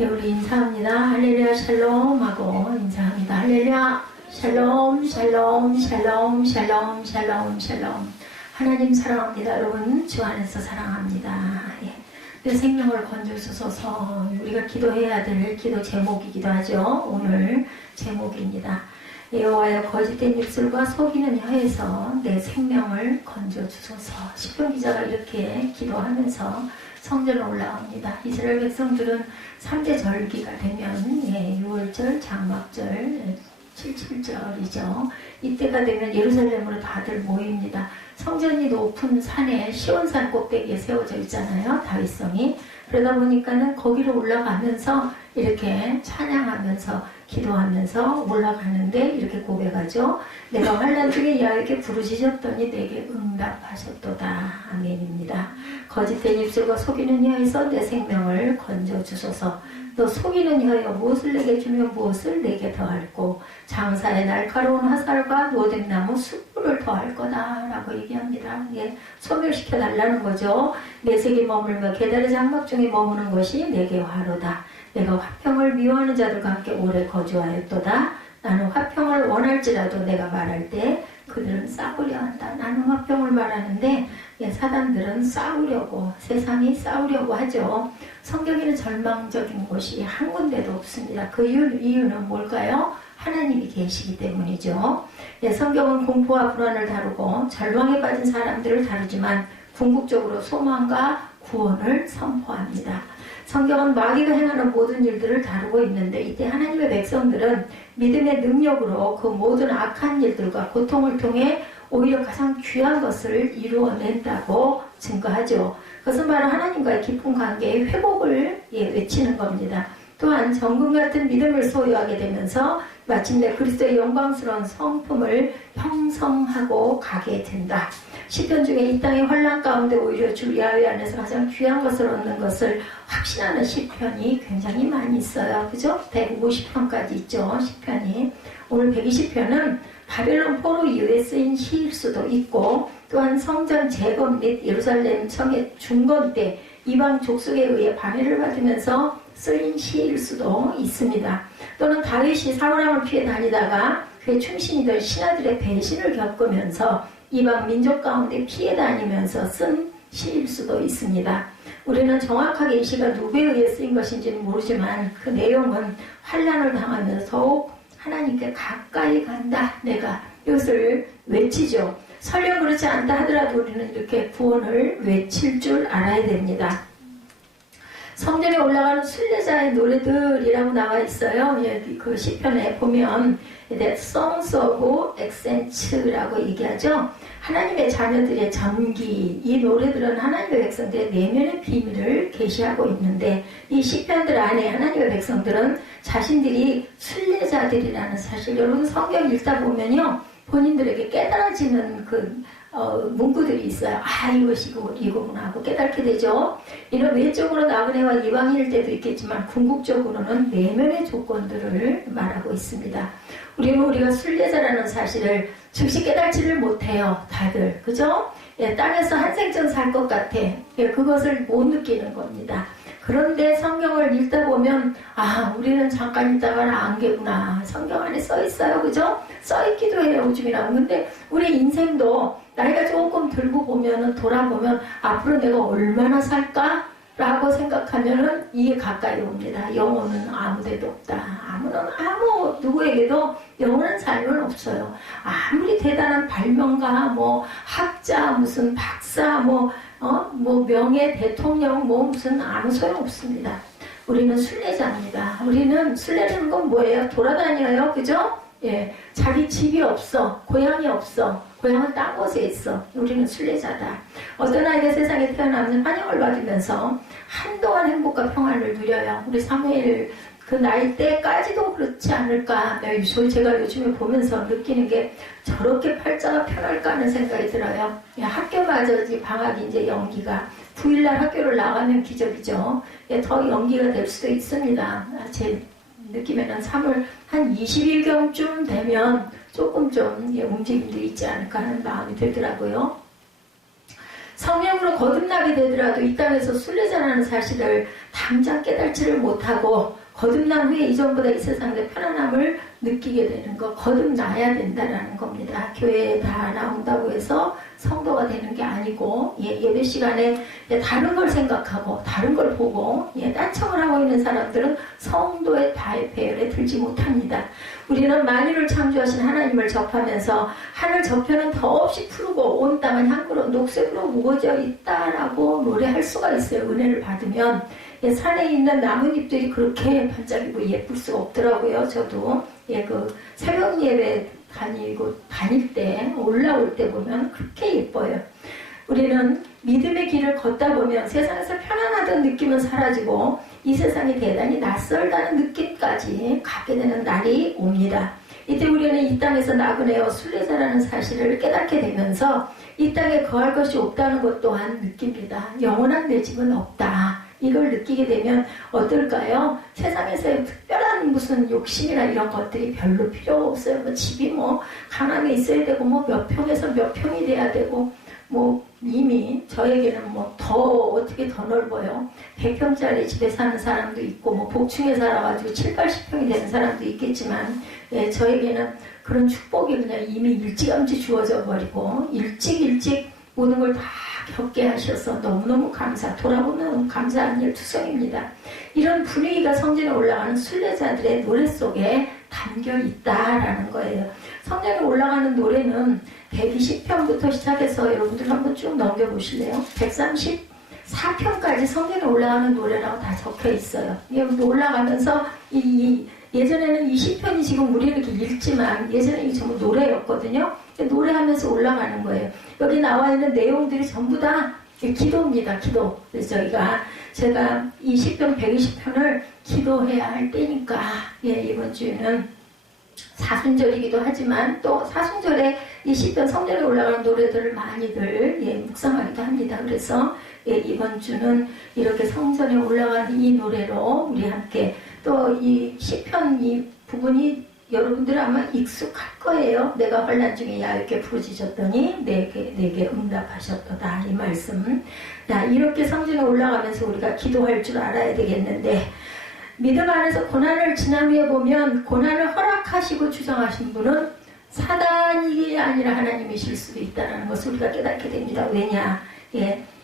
예, 우리 인사합니다. 할렐루야 샬롬 하고 인사합니다. 할렐루야 샬롬 샬롬 샬롬 샬롬 샬롬 샬롬. 하나님 사랑합니다. 여러분 주 안에서 사랑합니다. 예. 내 생명을 건져주소서. 우리가 기도해야 될 기도 제목이기도 하죠. 오늘 제목입니다. 여호와여 거짓된 입술과 속이는 혀에서 내 생명을 건져주소서. 시편 기자가 이렇게 기도하면서 성전에 올라옵니다. 이스라엘 백성들은 3대 절기가 되면 6월절, 장막절, 77절이죠. 이때가 되면 예루살렘으로 다들 모입니다. 성전이 높은 산에 시온산 꼭대기에 세워져 있잖아요. 다윗성이. 그러다 보니까는 거기로 올라가면서 이렇게 찬양하면서 기도하면서 올라가는데 이렇게 고백하죠. 내가 환난 중에 야에게 부르짖었더니 내게 응답하셨도다. 아멘입니다. 거짓된 입술과 속이는 혀에서 내 생명을 건져주소서. 너 속이는 혀여 무엇을 내게 주며 무엇을 내게 더할꼬. 장사의 날카로운 화살과 노뎀나무 숯불을 더할 거다 라고 얘기합니다. 예, 소멸시켜달라는 거죠. 내색이 머물며 계달의 장막 중에 머무는 것이 내게 화로다. 내가 화평을 미워하는 자들과 함께 오래 거주하였도다. 나는 화평을 원할지라도 내가 말할 때 그들은 싸우려 한다. 나는 화평을 말하는데 사단들은 싸우려고, 세상이 싸우려고 하죠. 성경에는 절망적인 곳이 한 군데도 없습니다. 그 이유는 뭘까요? 하나님이 계시기 때문이죠. 성경은 공포와 불안을 다루고 절망에 빠진 사람들을 다루지만 궁극적으로 소망과 구원을 선포합니다. 성경은 마귀가 행하는 모든 일들을 다루고 있는데 이때 하나님의 백성들은 믿음의 능력으로 그 모든 악한 일들과 고통을 통해 오히려 가장 귀한 것을 이루어낸다고 증거하죠. 그것은 바로 하나님과의 깊은 관계의 회복을 외치는 겁니다. 또한 정금 같은 믿음을 소유하게 되면서 마침내 그리스도의 영광스러운 성품을 형성하고 가게 된다. 시편 중에 이 땅의 환난 가운데 오히려 주 야훼 안에서 가장 귀한 것을 얻는 것을 확신하는 시편이 굉장히 많이 있어요. 그죠? 150편까지 있죠. 시편이. 오늘 120편은 바벨론 포로 이후에 쓰인 시일 수도 있고 또한 성전 재건 및 예루살렘 성의 중건 때 이방 족속에 의해 방해를 받으면서 쓰인 시일 수도 있습니다. 또는 다윗이 사울왕을 피해 다니다가 그의 충신이 될 신하들의 배신을 겪으면서 이방 민족 가운데 피해 다니면서 쓴 시일 수도 있습니다. 우리는 정확하게 이 시가 누구에 의해 쓰인 것인지는 모르지만 그 내용은 환난을 당하면서 더욱 하나님께 가까이 간다. 내가 이것을 외치죠. 설령 그렇지 않다 하더라도 우리는 이렇게 구원을 외칠 줄 알아야 됩니다. 성전에 올라가는 순례자의 노래들이라고 나와 있어요. 그 시편에 보면 Songs of Ascent라고 얘기하죠. 하나님의 자녀들의 전기, 이 노래들은 하나님의 백성들의 내면의 비밀을 계시하고 있는데 이 시편들 안에 하나님의 백성들은 자신들이 순례자들이라는 사실, 여러분 성경 읽다 보면요 본인들에게 깨달아지는 문구들이 있어요. 아, 이것이 이거구나 하고 깨닫게 되죠. 이런 외적으로 나그네와 이방인일 때도 있겠지만 궁극적으로는 내면의 조건들을 말하고 있습니다. 우리가 순례자라는 사실을 즉시 깨닫지를 못해요. 다들. 그죠? 땅에서 한 생전 살 것 같아. 그것을 못 느끼는 겁니다. 그런데 성경을 읽다 보면 우리는 잠깐 있다가는 안개구나. 성경 안에 써 있어요. 그죠? 써 있기도 해요. 요즘이라고. 근데 우리 인생도 나이가 조금 들고 보면은 돌아보면 앞으로 내가 얼마나 살까? 라고 생각하면은 이게 가까이 옵니다. 영혼은 아무데도 없다. 아무 누구에게도 영원한 삶은 없어요. 아무리 대단한 발명가, 학자, 무슨 박사, 명예 대통령, 무슨 아무 소용 없습니다. 우리는 순례자입니다. 우리는 순례라는 건 뭐예요? 돌아다녀요. 그죠? 자기 집이 없어. 고향이 없어. 고향은 딴 곳에 있어. 우리는 순례자다. 어떤 아이가 세상에 태어나면 환영을 받으면서 한동안 행복과 평안을 누려요. 우리 사무엘 그 나이 때까지도 그렇지 않을까. 제가 요즘에 보면서 느끼는 게 저렇게 팔자가 편할까 하는 생각이 들어요. 학교마저 방학이 이제 연기가 9일날 학교를 나가면 기적이죠. 더 연기가 될 수도 있습니다. 제 느낌에는 3월 한 20일경쯤 되면 조금 좀 움직임도 있지 않을까 하는 마음이 들더라고요. 성령으로 거듭나게 되더라도 이 땅에서 순례자라는 사실을 당장 깨닫지를 못하고 거듭난 후에 이전보다 이 세상의 편안함을 느끼게 되는 거, 거듭나야 된다라는 겁니다. 교회에 다 나온다고 해서 성도가 되는 게 아니고, 예배 시간에 다른 걸 생각하고 다른 걸 보고 딴청을 하고 있는 사람들은 성도의 배열에 들지 못합니다. 우리는 만유를 창조하신 하나님을 접하면서 하늘 저편은 더없이 푸르고 온 땅은 향기로 녹색으로 우거져 있다라고 노래할 수가 있어요. 은혜를 받으면. 산에 있는 나뭇잎들이 그렇게 반짝이고 예쁠 수가 없더라고요. 저도 그 새벽 예배 다닐 때 올라올 때 보면 그렇게 예뻐요. 우리는 믿음의 길을 걷다 보면 세상에서 편안하던 느낌은 사라지고 이 세상이 대단히 낯설다는 느낌까지 갖게 되는 날이 옵니다. 이때 우리는 이 땅에서 나그네와 순례자라는 사실을 깨닫게 되면서 이 땅에 거할 것이 없다는 것 또한 느낍니다. 영원한 내 집은 없다. 이걸 느끼게 되면 어떨까요? 세상에서의 특별한 무슨 욕심이나 이런 것들이 별로 필요 없어요. 집이 강남에 있어야 되고 몇 평에서 몇 평이 돼야 되고 이미 저에게는 더 어떻게 더 넓어요. 100평짜리 집에 사는 사람도 있고 복층에 살아가지고 7, 80평이 되는 사람도 있겠지만 저에게는 그런 축복이 그냥 이미 일찌감치 주어져 버리고 일찍 모든 걸 다 겪게 하셔서 너무너무 돌아보면 감사한 일 투성입니다. 이런 분위기가 성전에 올라가는 순례자들의 노래 속에 담겨 있다라는 거예요. 성전에 올라가는 노래는 120편부터 시작해서 여러분들 한번 쭉 넘겨보실래요? 134편까지 성전에 올라가는 노래라고 다 적혀 있어요. 올라가면서 예전에는 20편이 지금 우리 이렇게 읽지만 예전에 이게 전부 노래였거든요. 노래하면서 올라가는 거예요. 여기 나와 있는 내용들이 전부 다 기도입니다. 기도. 그래서 제가 20편, 120편을 기도해야 할 때니까 이번 주에는 사순절이기도 하지만 또 사순절에 이 시편 성전에 올라가는 노래들을 많이들 묵상하기도 합니다. 그래서 이번 주는 이렇게 성전에 올라가는 이 노래로 우리 함께 또 이 시편 이 부분이 여러분들 아마 익숙할 거예요. 내가 환난 중에 야유께 부르짖었더니 내게 응답하셨도다. 이 말씀. 이렇게 성전에 올라가면서 우리가 기도할 줄 알아야 되겠는데 믿음 안에서 고난을 지난 후에 보면 고난을 허락하시고 주장하신 분은 사단이 아니라 하나님이실 수도 있다는 것을 우리가 깨닫게 됩니다. 왜냐?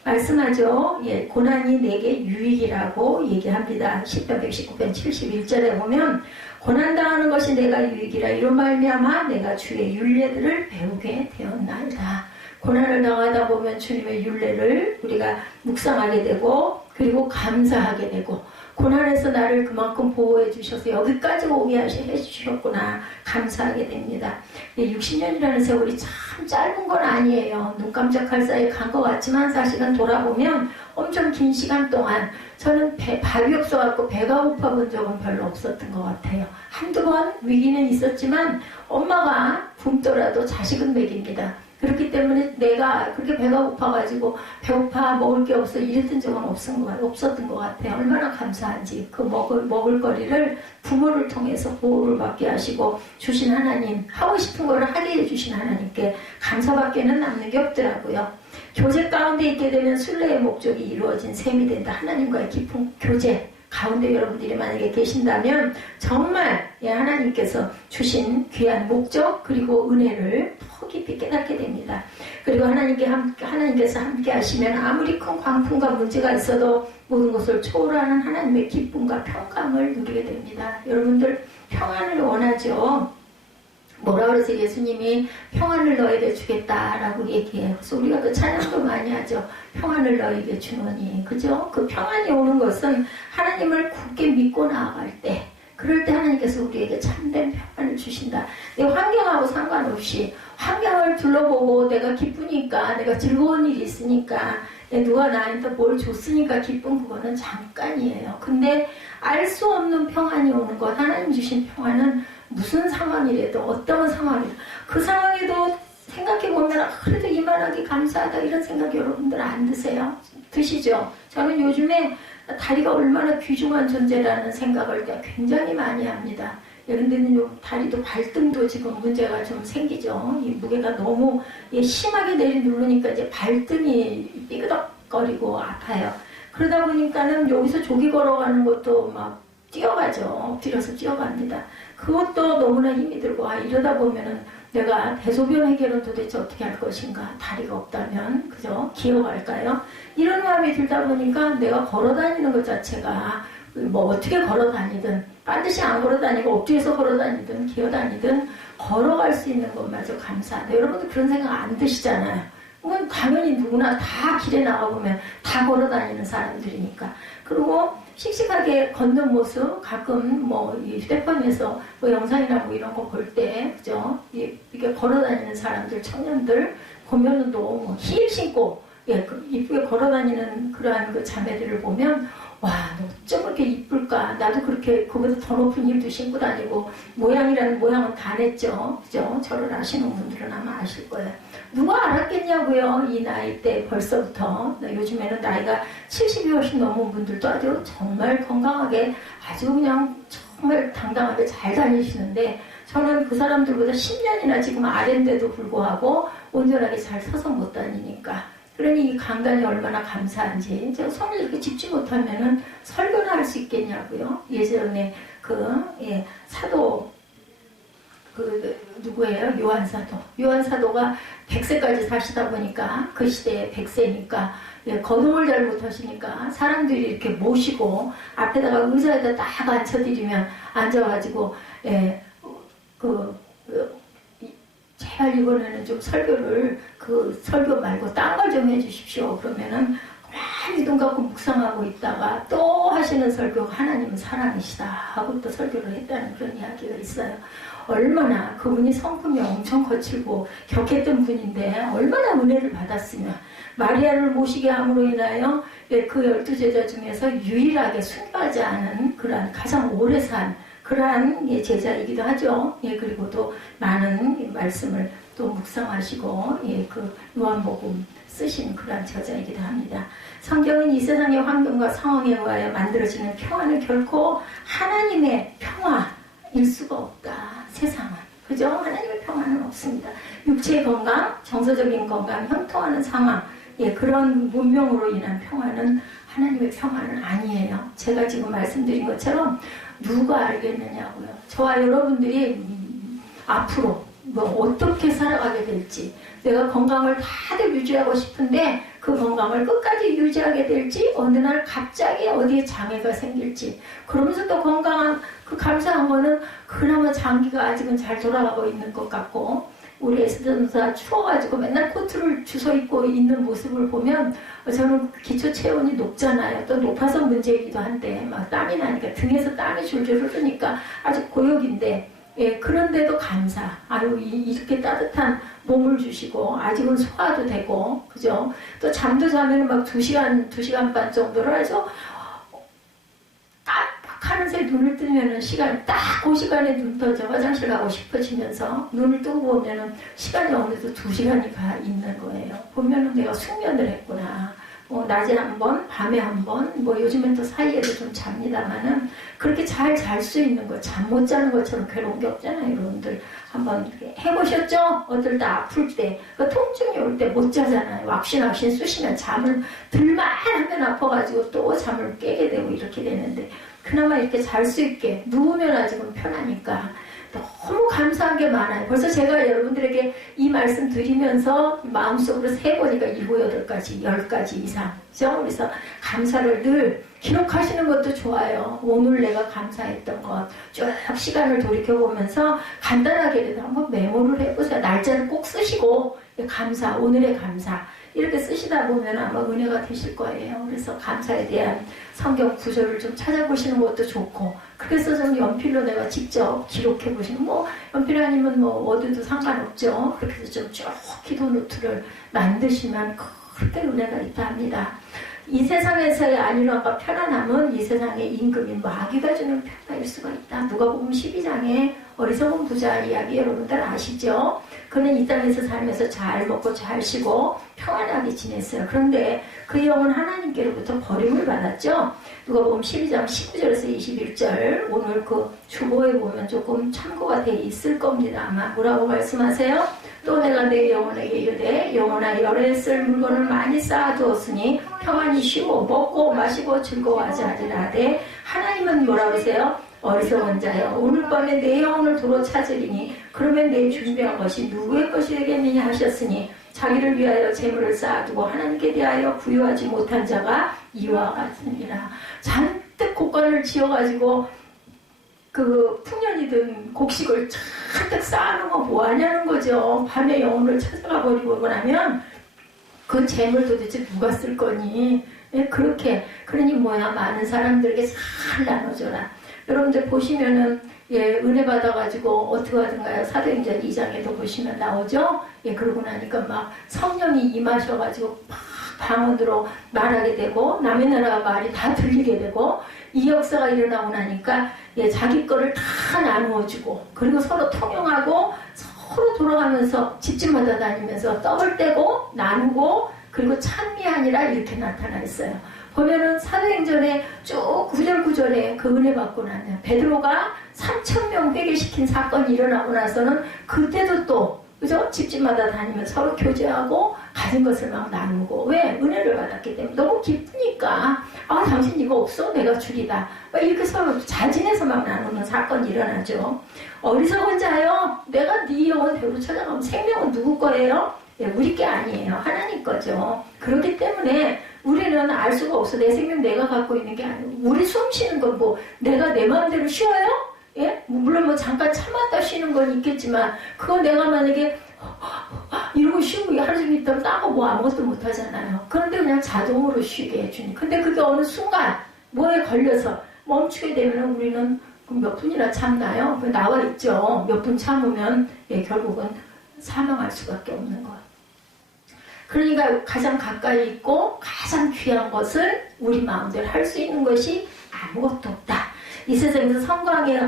말씀하죠. 고난이 내게 유익이라고 얘기합니다. 10편 119편 71절에 보면 고난당하는 것이 내가 유익이라 이런 말미암아 내가 주의 율례들을 배우게 되었나이다. 고난을 당하다 보면 주님의 율례를 우리가 묵상하게 되고 그리고 감사하게 되고 고난에서 나를 그만큼 보호해 주셔서 여기까지 오게 해주셨구나 감사하게 됩니다. 60년이라는 세월이 참 짧은 건 아니에요. 눈 깜짝할 사이에 간 것 같지만 사실은 돌아보면 엄청 긴 시간 동안 저는 밥이 없어갖고 배가 고파 본 적은 별로 없었던 것 같아요. 한두 번 위기는 있었지만 엄마가 굶더라도 자식은 먹입니다. 그렇기 때문에 내가 그렇게 배가 고파가지고 배고파 먹을 게 없어 이랬던 적은 없었던 것 같아요. 얼마나 감사한지 그 먹을 거리를 부모를 통해서 보호를 받게 하시고 주신 하나님 하고 싶은 거를 하게 해주신 하나님께 감사밖에는 남는 게 없더라고요. 교제 가운데 있게 되면 순례의 목적이 이루어진 셈이 된다. 하나님과의 깊은 교제 가운데 여러분들이 만약에 계신다면 정말 하나님께서 주신 귀한 목적 그리고 은혜를 더 깊이 깨닫게 됩니다. 그리고 하나님께서 함께 하시면 아무리 큰 광풍과 문제가 있어도 모든 것을 초월하는 하나님의 기쁨과 평강을 누리게 됩니다. 여러분들 평안을 원하죠. 뭐라 그래서 예수님이 평안을 너에게 주겠다라고 얘기해요. 그래서 우리가 그 찬양도 많이 하죠. 평안을 너에게 주노니. 그죠? 그 평안이 오는 것은 하나님을 굳게 믿고 나아갈 때 그럴 때 하나님께서 우리에게 참된 평안을 주신다. 내 환경하고 상관없이 환경을 둘러보고 내가 기쁘니까 내가 즐거운 일이 있으니까 누가 나한테 뭘 줬으니까 기쁜 그거는 잠깐이에요. 근데 알 수 없는 평안이 오는 것 하나님 주신 평안은 무슨 상황이라도 어떤 상황이라도 그 상황에도 생각해보면 그래도 이만하게 감사하다 이런 생각 여러분들 안 드세요? 드시죠? 저는 요즘에 다리가 얼마나 귀중한 존재라는 생각을 굉장히 많이 합니다. 그런데는 다리도 발등도 지금 문제가 좀 생기죠. 이 무게가 너무 심하게 누르니까 이제 발등이 삐그덕거리고 아파요. 그러다 보니까는 여기서 조기 걸어가는 것도 막 뛰어가죠. 엎드려서 뛰어갑니다. 그것도 너무나 힘이 들고, 이러다 보면은 내가 대소변 해결은 도대체 어떻게 할 것인가? 다리가 없다면, 그죠? 기어갈까요? 이런 마음이 들다 보니까 내가 걸어 다니는 것 자체가 뭐 어떻게 걸어 다니든, 반드시 안 걸어 다니고 엎드려서 걸어 다니든, 기어 다니든, 걸어갈 수 있는 것마저 감사하다. 여러분들 그런 생각 안 드시잖아요. 그건 당연히 누구나 다 길에 나가보면 다 걸어 다니는 사람들이니까. 그리고 씩씩하게 걷는 모습, 가끔 뭐 이 휴대폰에서 뭐 영상이나 뭐 이런 거 볼 때, 그죠? 이게 걸어 다니는 사람들, 청년들 보면은 또 뭐 힐 신고, 이쁘게 걸어 다니는 그러한 그 자매들을 보면, 와, 너 어쩜 그렇게 이쁠까? 나도 그렇게 그보다 더 높은 힐도 신고 다니고, 모양이라는 모양은 다 냈죠. 그죠? 저를 아시는 분들은 아마 아실 거예요. 누가 알았겠냐고요, 이 나이 때 벌써부터. 요즘에는 나이가 70이 훨씬 넘은 분들도 아주 정말 건강하게, 아주 그냥 정말 당당하게 잘 다니시는데, 저는 그 사람들보다 10년이나 지금 아래인데도 불구하고 온전하게 잘 서서 못 다니니까. 그러니 이 강단이 얼마나 감사한지. 제가 손을 이렇게 짚지 못하면은 설교나 할 수 있겠냐고요. 예전에 사도, 누구예요? 요한사도. 요한사도가 100세까지 사시다 보니까, 그 시대에 100세니까, 거동을 잘 못하시니까 사람들이 이렇게 모시고 앞에다가 의자에다 딱 앉혀드리면 앉아가지고, 제발 이번에는 좀 설교를, 설교 말고 딴 걸 좀 해주십시오. 그러면은 많이 눈 감고 묵상하고 있다가 또 하시는 설교가 하나님은 사랑이시다 하고 또 설교를 했다는 그런 이야기가 있어요. 얼마나 그분이 성품이 엄청 거칠고 격했던 분인데 얼마나 은혜를 받았으면, 마리아를 모시게 함으로 인하여 그 12제자 중에서 유일하게 순교하지 않은 그러한 가장 오래 산 그러한 제자이기도 하죠. 그리고 또 많은 말씀을 또 묵상하시고 그 요한복음 쓰신 그러한 저자이기도 합니다. 성경은 이 세상의 환경과 상황에 의하여 만들어지는 평화는 결코 하나님의 평화일 수가 없다. 세상은. 그죠? 하나님의 평화는 없습니다. 육체의 건강, 정서적인 건강, 형통하는 상황, 그런 문명으로 인한 평화는 하나님의 평화는 아니에요. 제가 지금 말씀드린 것처럼 누가 알겠느냐고요. 저와 여러분들이 앞으로 뭐 어떻게 살아가게 될지, 내가 건강을 다들 유지하고 싶은데 그 건강을 끝까지 유지하게 될지, 어느 날 갑자기 어디에 장애가 생길지, 그러면서 또 건강한 그 감사한 거는 그나마 장기가 아직은 잘 돌아가고 있는 것 같고, 우리 에스더누사 추워가지고 맨날 코트를 주워 입고 있는 모습을 보면 저는 기초 체온이 높잖아요. 또 높아서 문제이기도 한데 막 땀이 나니까, 등에서 땀이 줄줄 흐르니까 아주 고역인데, 그런데도 감사. 아유, 이렇게 따뜻한 몸을 주시고 아직은 소화도 되고, 그죠? 또 잠도 자면 막 2시간 반 정도를 해서 하는 새에 눈을 뜨면은 시간, 딱 그 시간에 눈 떠져 화장실 가고 싶어지면서 눈을 뜨고 보면은 시간이 어느덧 2시간이 가 있는 거예요. 보면은 내가 숙면을 했구나. 낮에 한 번, 밤에 한 번, 요즘엔 또 사이에도 좀 잡니다만은 그렇게 잘 잘 수 있는 거, 잠 못 자는 것처럼 괴로운 게 없잖아요, 여러분들. 한번 해보셨죠? 어떨 때 아플 때, 통증이 올 때 못 자잖아요. 왁신 쑤시면 잠을 들만 하면 아파가지고 또 잠을 깨게 되고 이렇게 되는데, 그나마 이렇게 잘 수 있게 누우면 아직은 편하니까 너무 감사한 게 많아요. 벌써 제가 여러분들에게 이 말씀 드리면서 마음속으로 세보니까 7, 8가지, 10가지 이상. 그죠? 그래서 감사를 늘 기록하시는 것도 좋아요. 오늘 내가 감사했던 것 쭉 시간을 돌이켜보면서 간단하게라도 한번 메모를 해보세요. 날짜를 꼭 쓰시고 감사, 오늘의 감사 이렇게 쓰시다 보면 아마 은혜가 되실 거예요. 그래서 감사에 대한 성경 구절을 좀 찾아보시는 것도 좋고, 그래서 좀 연필로 내가 직접 기록해 보시는, 연필 아니면 워드도 상관없죠. 그렇게 해서 좀 쭉 기도 노트를 만드시면 그렇게 은혜가 있다 합니다. 이 세상에서의 안일함과 편안함은 이 세상의 임금인 마귀가 주는 평화일 수가 있다. 누가복음 12장에 어리석은 부자 이야기 여러분들 아시죠? 그는 이 땅에서 살면서 잘 먹고 잘 쉬고 평안하게 지냈어요. 그런데 그 영은 하나님께로부터 버림을 받았죠. 누가복음 12장 19절에서 21절 오늘 그 주보에 보면 조금 참고가 돼 있을 겁니다. 아마 뭐라고 말씀하세요? 또 내가 내 영혼에게 이르되 영혼아 열에 쓸 물건을 많이 쌓아두었으니 평안히 쉬고 먹고 마시고 즐거워하지 하리라 하되 하나님은 뭐라 그러세요? 어리석은 자여 오늘 밤에 내 영혼을 도로 찾으리니 그러면 내 준비한 것이 누구의 것이 되겠느냐 하셨으니 자기를 위하여 재물을 쌓아두고 하나님께 대하여 부유하지 못한 자가 이와 같으니라. 잔뜩 곡간을 지어가지고 그 풍년이든 곡식을 잔뜩 쌓아놓은 거 뭐하냐는 거죠. 밤에 영혼을 찾아가 버리고 나면 그 재물 도대체 누가 쓸 거니? 예, 그렇게 그러니 뭐야 많은 사람들에게 잘 나눠줘라. 여러분들 보시면은 예, 은혜 받아가지고 어떻게 하던가요? 사도행전 2장에도 보시면 나오죠? 예, 그러고 나니까 막 성령이 임하셔가지고 막 방언으로 말하게 되고 남의 나라 말이 다 들리게 되고 이 역사가 일어나고 나니까 예, 자기 거를 다 나누어주고 그리고 서로 통용하고 서로 돌아가면서 집집마다 다니면서 떡을 떼고 나누고 그리고 찬미하니라 이렇게 나타나 있어요. 보면은 사도행전에 쭉 구절구절에 그 은혜 받고 나면 베드로가 3,000명 회개시킨 사건이 일어나고 나서는 그때도 또 그죠? 집집마다 다니면서 서로 교제하고 가진 것을 막 나누고 왜? 은혜를 받았기 때문에 너무 기쁘니까 아 당신 이거 없어? 내가 주리다 이렇게 서로 잘 지내서 막 나누는 사건이 일어나죠. 어리석은 자여 내가 네 영혼 배로 찾아가면 생명은 누구 거예요? 예, 우리 게 아니에요. 하나님 거죠. 그렇기 때문에 우리는 알 수가 없어. 내 생명 내가 갖고 있는 게 아니고 우리 숨 쉬는 건 뭐 내가 내 마음대로 쉬어요? 예? 물론 뭐 잠깐 참았다 쉬는 건 있겠지만 그거 내가 만약에 이러고 쉬고 하루 종일 있다가 딴거 뭐 아무것도 못 하잖아요. 그런데 그냥 자동으로 쉬게 해주니. 근데 그게 어느 순간 뭐에 걸려서 멈추게 되면 우리는 몇 분이나 참나요? 나와 있죠. 몇 분 참으면 예, 결국은 사망할 수밖에 없는 것. 그러니까 가장 가까이 있고 가장 귀한 것을 우리 마음대로 할 수 있는 것이 아무것도 없다. 이 세상에서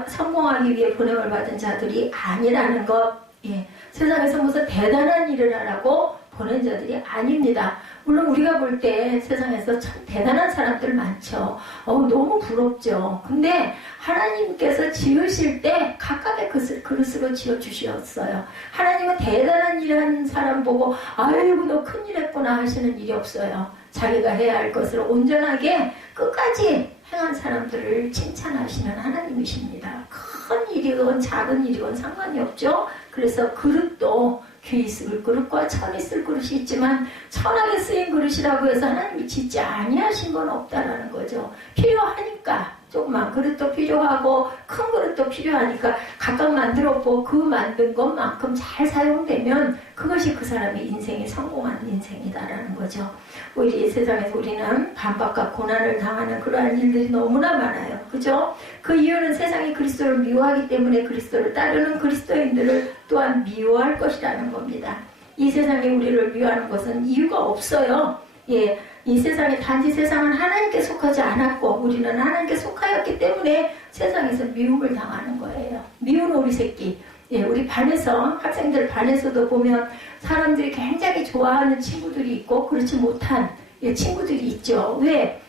성공하기 위해 보냄을 받은 자들이 아니라는 것. 예. 세상에서 무슨 대단한 일을 하라고 보낸 자들이 아닙니다. 물론 우리가 볼 때 세상에서 참 대단한 사람들 많죠. 너무 부럽죠. 근데 하나님께서 지으실 때 각각의 그릇으로 지어주셨어요. 하나님은 대단한 일하는 사람 보고 아이고 너 큰일 했구나 하시는 일이 없어요. 자기가 해야 할 것을 온전하게 끝까지 행한 사람들을 칭찬하시는 하나님이십니다. 큰 일이건 작은 일이건 상관이 없죠. 그래서 그릇도 귀 쓸 그릇과 천이 쓸 그릇이 있지만 천하게 쓰인 그릇이라고 해서 하나님이 짓지 아니하신 건 없다라는 거죠. 필요하니까 조그만 그릇도 필요하고 큰 그릇도 필요하니까 각각 만들었고 그 만든 것만큼 잘 사용되면 그것이 그 사람의 인생이 성공한 인생이다라는 거죠. 오히려 이 세상에서 우리는 반박과 고난을 당하는 그러한 일들이 너무나 많아요. 그죠? 그 이유는 세상이 그리스도를 미워하기 때문에 그리스도를 따르는 그리스도인들을 또한 미워할 것이라는 겁니다. 이 세상이 우리를 미워하는 것은 이유가 없어요. 예, 이 세상에 단지 세상은 하나님께 속하지 않았고 우리는 하나님께 속하였기 때문에 세상에서 미움을 당하는 거예요. 미운 오리 새끼. 예, 우리 반에서 학생들 반에서도 보면 사람들이 굉장히 좋아하는 친구들이 있고 그렇지 못한 친구들이 있죠. 왜?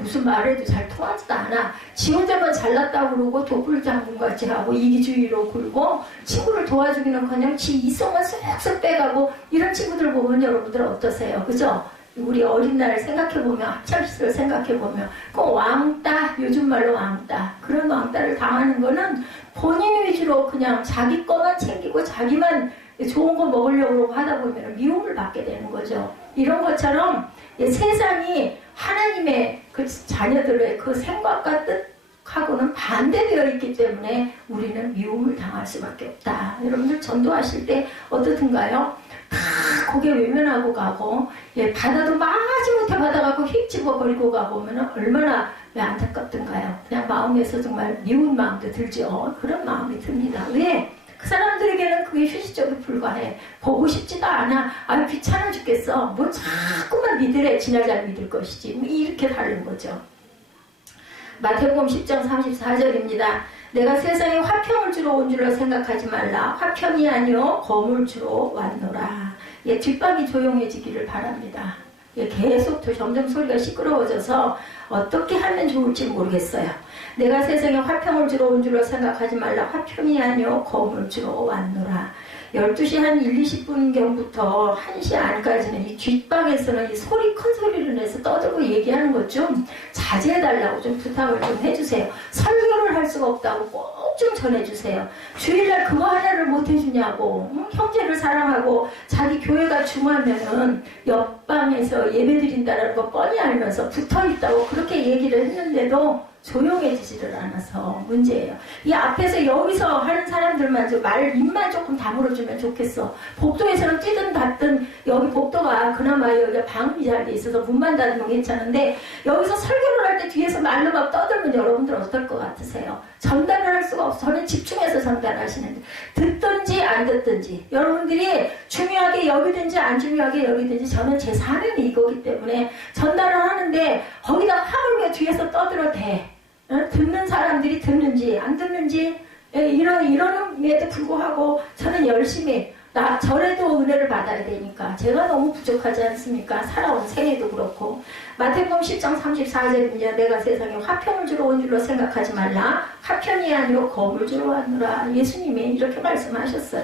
무슨 말해도 잘 통하지도 않아. 지 혼자만 잘났다고 그러고 독불장군같이 하고 이기주의로 굴고 친구를 도와주기는커녕 지 이성만 쏙쏙 빼가고 이런 친구들 보면 여러분들 어떠세요? 그죠? 우리 어린 날 생각해보면 학창시절 생각해보면 그 왕따 요즘 말로 왕따 그런 왕따를 당하는 거는 본인 위주로 그냥 자기 거만 챙기고 자기만 좋은 거 먹으려고 하다 보면 미움을 받게 되는 거죠. 이런 것처럼 세상이 하나님의 그 자녀들의 그 생각과 뜻하고는 반대되어 있기 때문에 우리는 미움을 당할 수밖에 없다. 여러분들 전도하실 때 어떻든가요? 다 고개 외면하고 가고 받아도 마지못해 받아가고 휙 집어버리고 가보면 얼마나 안타깝던가요? 그냥 마음에서 정말 미운 마음도 들죠. 그런 마음이 듭니다. 왜? 그 사람들에게는 그게 휴식적에 불과해. 보고 싶지도 않아. 귀찮아 죽겠어. 뭐 자꾸만 믿으래. 지나 잘 믿을 것이지. 이렇게 다른 거죠. 마태복음 10장 34절입니다. 내가 세상에 화평을 주러 온 줄로 생각하지 말라. 화평이 아니요 검을 주러 왔노라. 예, 뒷방이 조용해지기를 바랍니다. 예, 계속 점점 소리가 시끄러워져서 어떻게 하면 좋을지 모르겠어요. 내가 세상에 화평을 주러 온 줄로 생각하지 말라. 화평이 아니요 검을 주러 왔노라. 12시 한 1, 20분경부터 1시 안까지는 이 뒷방에서는 이 소리 큰 소리를 내서 떠들고 얘기하는 것 좀 자제해달라고 좀 부탁을 좀 해주세요. 설교를 할 수가 없다고 꼭 좀 전해주세요. 주일날 그거 하나를 못 해주냐고. 형제를 사랑하고 자기 교회가 중요하면은 옆방에서 예배드린다는 거 뻔히 알면서 붙어있다고 그렇게 얘기를 했는데도 조용해지지를 않아서 문제예요. 이 앞에서 여기서 하는 사람들만 좀 입만 조금 다물어주면 좋겠어. 복도에서는 뛰든 닫든 여기 복도가 그나마 여기가 방음이 잘 돼 있어서 문만 닫으면 괜찮은데 여기서 설교를 할 때 뒤에서 말로 막 떠들면 여러분들 어떨 것 같으세요? 전달을 할 수가 없어. 저는 집중해서 전달하시는데 듣든지 안 듣든지 여러분들이 중요하게 여기든지 안 중요하게 여기든지 저는 제 사명이 이거기 때문에 전달을 하는데 거기다 하물며 뒤에서 떠들어도 돼. 듣는 사람들이 듣는지 안 듣는지 이러는에도 불구하고 저는 열심히 저래도 은혜를 받아야 되니까 제가 너무 부족하지 않습니까? 살아온 생애도 그렇고 마태복음 10장 34절입니다. 내가 세상에 화평을 주러 온 줄로 생각하지 말라. 화평이 아니고 검을 주러 왔노라. 예수님이 이렇게 말씀하셨어요.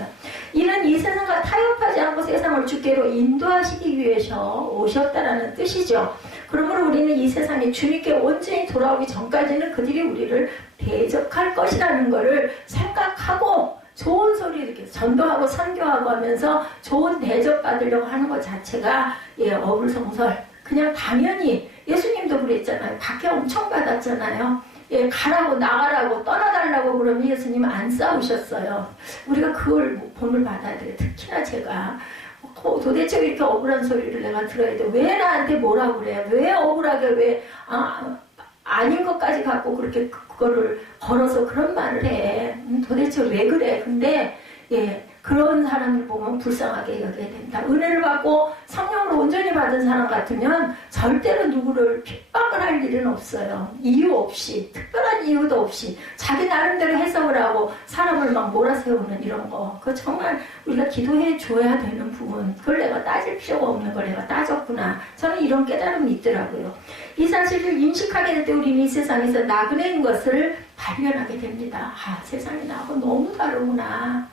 이는 이 세상과 타협하지 않고 세상을 주께로 인도하시기 위해서 오셨다라는 뜻이죠. 그러므로 우리는 이 세상에 주님께 온전히 돌아오기 전까지는 그들이 우리를 대적할 것이라는 것을 생각하고 좋은 소리 이렇게 전도하고 선교하고 하면서 좋은 대접 받으려고 하는 것 자체가 어불성설. 그냥 당연히 예수님도 그랬잖아요. 박해 엄청 받았잖아요. 가라고 나가라고 떠나달라고 그러면 예수님 안 싸우셨어요. 우리가 그걸 본을 받아야 돼요. 특히나 제가 도대체 이렇게 억울한 소리를 내가 들어야 돼. 왜 나한테 뭐라고 그래? 왜 억울하게 아닌 것까지 갖고 그렇게 그거를 걸어서 그런 말을 해. 도대체 왜 그래? 근데 그런 사람을 보면 불쌍하게 여겨야 된다. 은혜를 받고 성령으로 온전히 받은 사람 같으면 절대로 누구를 핍박을 할 일은 없어요. 이유 없이, 특별한 이유도 없이 자기 나름대로 해석을 하고 사람을 막 몰아세우는 이런 거. 그거 정말 우리가 기도해 줘야 되는 부분. 그걸 내가 따질 필요가 없는 걸 내가 따졌구나. 저는 이런 깨달음이 있더라고요. 이 사실을 인식하게 될 때 우리는 이 세상에서 나그네인 것을 발견하게 됩니다. 세상이 나하고 너무 다르구나.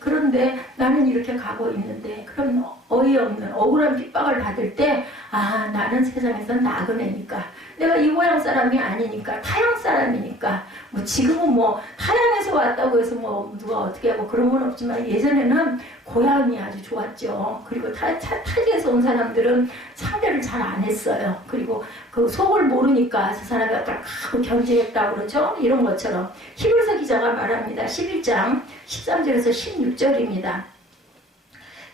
그런데 나는 이렇게 가고 있는데 그런 어이없는 억울한 핍박을 받을 때 나는 세상에서 나그네니까 내가 이 고향 사람이 아니니까 타양 사람이니까 지금은 타양에서 왔다고 해서 누가 어떻게 하고 그런 건 없지만 예전에는 고향이 아주 좋았죠. 그리고 타지에서 온 사람들은 상대를 잘 안 했어요. 그리고 그 속을 모르니까 저 사람이 아까 견제했다고 그러죠. 이런 것처럼 히브리서 기자가 말합니다. 11장 13절에서 16절입니다.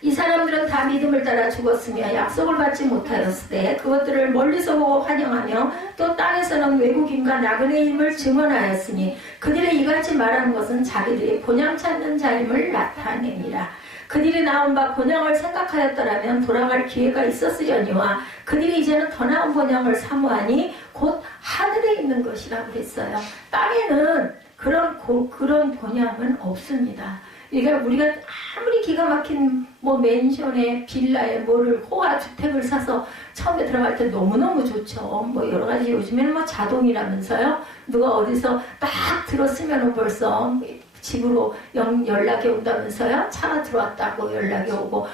이 사람들은 다 믿음을 따라 죽었으며 약속을 받지 못하였을 때 그것들을 멀리서 보고 환영하며 또 땅에서는 외국인과 나그네임을 증언하였으니 그들의 이같이 말하는 것은 자기들이 본향 찾는 자임을 나타내니라. 그들이 나온 바 본향을 생각하였더라면 돌아갈 기회가 있었으려니와 그들이 이제는 더 나은 본향을 사모하니 곧 하늘에 있는 것이라고 했어요. 땅에는 그런 본향은 없습니다. 그러니까 우리가 아무리 기가 막힌 맨션에 빌라에 호화 주택을 사서 처음에 들어갈 때 너무너무 좋죠. 여러 가지 요즘에는 자동이라면서요. 누가 어디서 딱 들었으면 벌써 집으로 연락이 온다면서요. 차가 들어왔다고 연락이 오고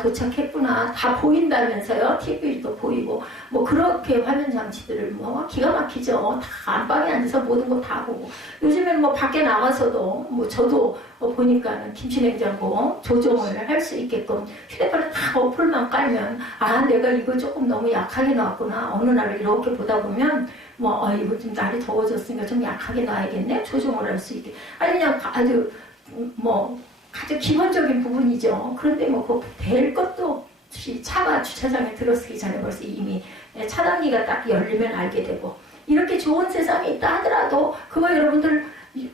도착했구나 다 보인다면서요. TV도 보이고 그렇게 화면 장치들을 기가 막히죠. 다 안방에 앉아서 모든 거 다 보고 요즘에는 밖에 나가서도 저도 보니까는 김치냉장고 조정을 할 수 있게끔 휴대폰에 다 어플만 깔면 내가 이거 조금 너무 약하게 나왔구나. 어느 날을 이렇게 보다 보면 이거 좀 날이 더워졌으니까 좀 약하게 놔야겠네. 조정을 할 수 있게. 그냥 아주 기본적인 부분이죠. 그런데 될 것도 없이 차가 주차장에 들어서기 전에 벌써 이미 차단기가 딱 열리면 알게 되고 이렇게 좋은 세상이 있다 하더라도 그거 여러분들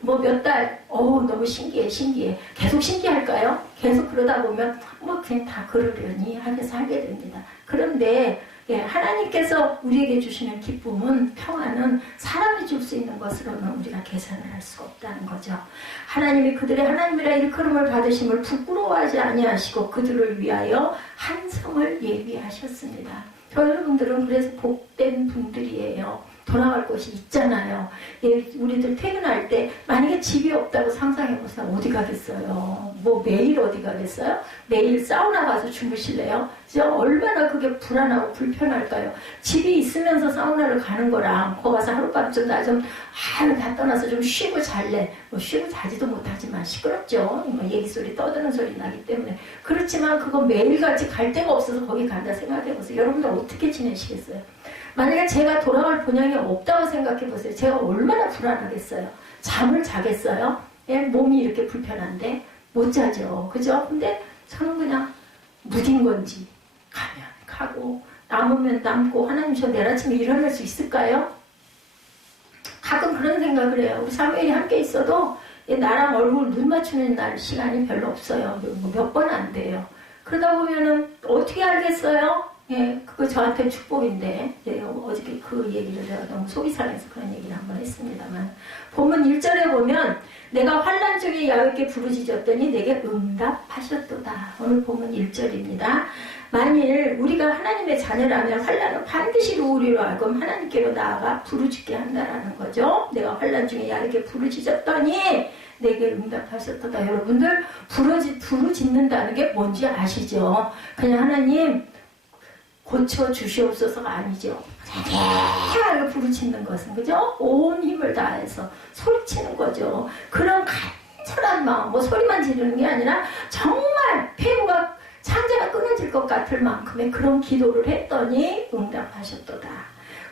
몇 달 너무 신기해. 계속 신기할까요? 계속 그러다 보면 그냥 다 그러려니 하게 살게 됩니다. 그런데 예, 하나님께서 우리에게 주시는 기쁨은, 평안은 사람이 줄 수 있는 것으로는 우리가 계산을 할 수가 없다는 거죠. 하나님이 그들의 하나님이라 일컬음을 받으심을 부끄러워하지 아니하시고 그들을 위하여 한 성을 예비하셨습니다. 저 여러분들은 그래서 복된 분들이에요. 돌아갈 곳이 있잖아요. 예, 우리들 퇴근할 때 만약에 집이 없다고 상상해보세요. 어디 가겠어요? 뭐 매일 어디 가겠어요? 매일 사우나 가서 주무실래요? 진짜 얼마나 그게 불안하고 불편할까요? 집이 있으면서 사우나를 가는 거랑 거기 가서 하룻밤 좀 나 좀 다 떠나서 좀 쉬고 잘래. 뭐 쉬고 자지도 못하지만 시끄럽죠. 뭐 얘기 소리 떠드는 소리 나기 때문에. 그렇지만 그거 매일같이 갈 데가 없어서 거기 간다 생각해보세요. 여러분들 어떻게 지내시겠어요? 만약에 제가 돌아갈 본향이 없다고 생각해보세요. 제가 얼마나 불안하겠어요. 잠을 자겠어요? 예, 몸이 이렇게 불편한데 못 자죠. 그죠? 근데 저는 그냥 무딘 건지 가면 가고 남으면 남고 하나님 저 내일 아침에 일어날 수 있을까요? 가끔 그런 생각을 해요. 우리 사무엘이 함께 있어도 나랑 얼굴 눈 맞추는 날 시간이 별로 없어요. 몇 번 안 돼요. 그러다 보면은 어떻게 알겠어요? 예, 그거 저한테 축복인데, 예, 어저께 그 얘기를 내가 너무 속이 상해서 그런 얘기를 한번 했습니다만, 본문 1절에 보면, 내가 환난 중에 야훼께 부르짖었더니 내게 응답하셨도다. 오늘 본문 1절입니다. 만일 우리가 하나님의 자녀라면 환난은 반드시 우리로 하여금 하나님께로 나아가 부르짖게 한다라는 거죠. 내가 환난 중에 야훼께 부르짖었더니 내게 응답하셨도다. 여러분들, 부르짖는다는 게 뭔지 아시죠? 그냥 하나님, 고쳐주시옵소서가 아니죠. 자기하게 부르짖는 것은, 그죠? 온 힘을 다해서 소리치는 거죠. 그런 간절한 마음, 뭐 소리만 지르는 게 아니라 정말 폐부가 창자가 끊어질 것 같을 만큼의 그런 기도를 했더니 응답하셨도다.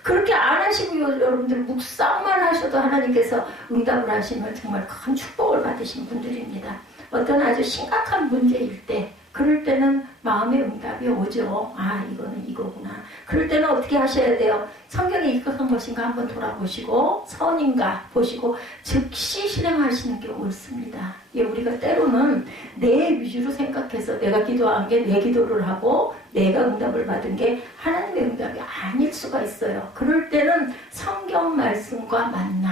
그렇게 안 하시고요, 여러분들 묵상만 하셔도 하나님께서 응답을 하시면 정말 큰 축복을 받으신 분들입니다. 어떤 아주 심각한 문제일 때, 그럴 때는 마음의 응답이 오죠. 아, 이거는 이거구나. 그럴 때는 어떻게 하셔야 돼요? 성경에 입각한 것인가 한번 돌아보시고, 선인가 보시고 즉시 실행하시는 게 옳습니다. 예, 우리가 때로는 내 위주로 생각해서 내가 기도한 게 내 기도를 하고 내가 응답을 받은 게 하나님의 응답이 아닐 수가 있어요. 그럴 때는 성경 말씀과 만나,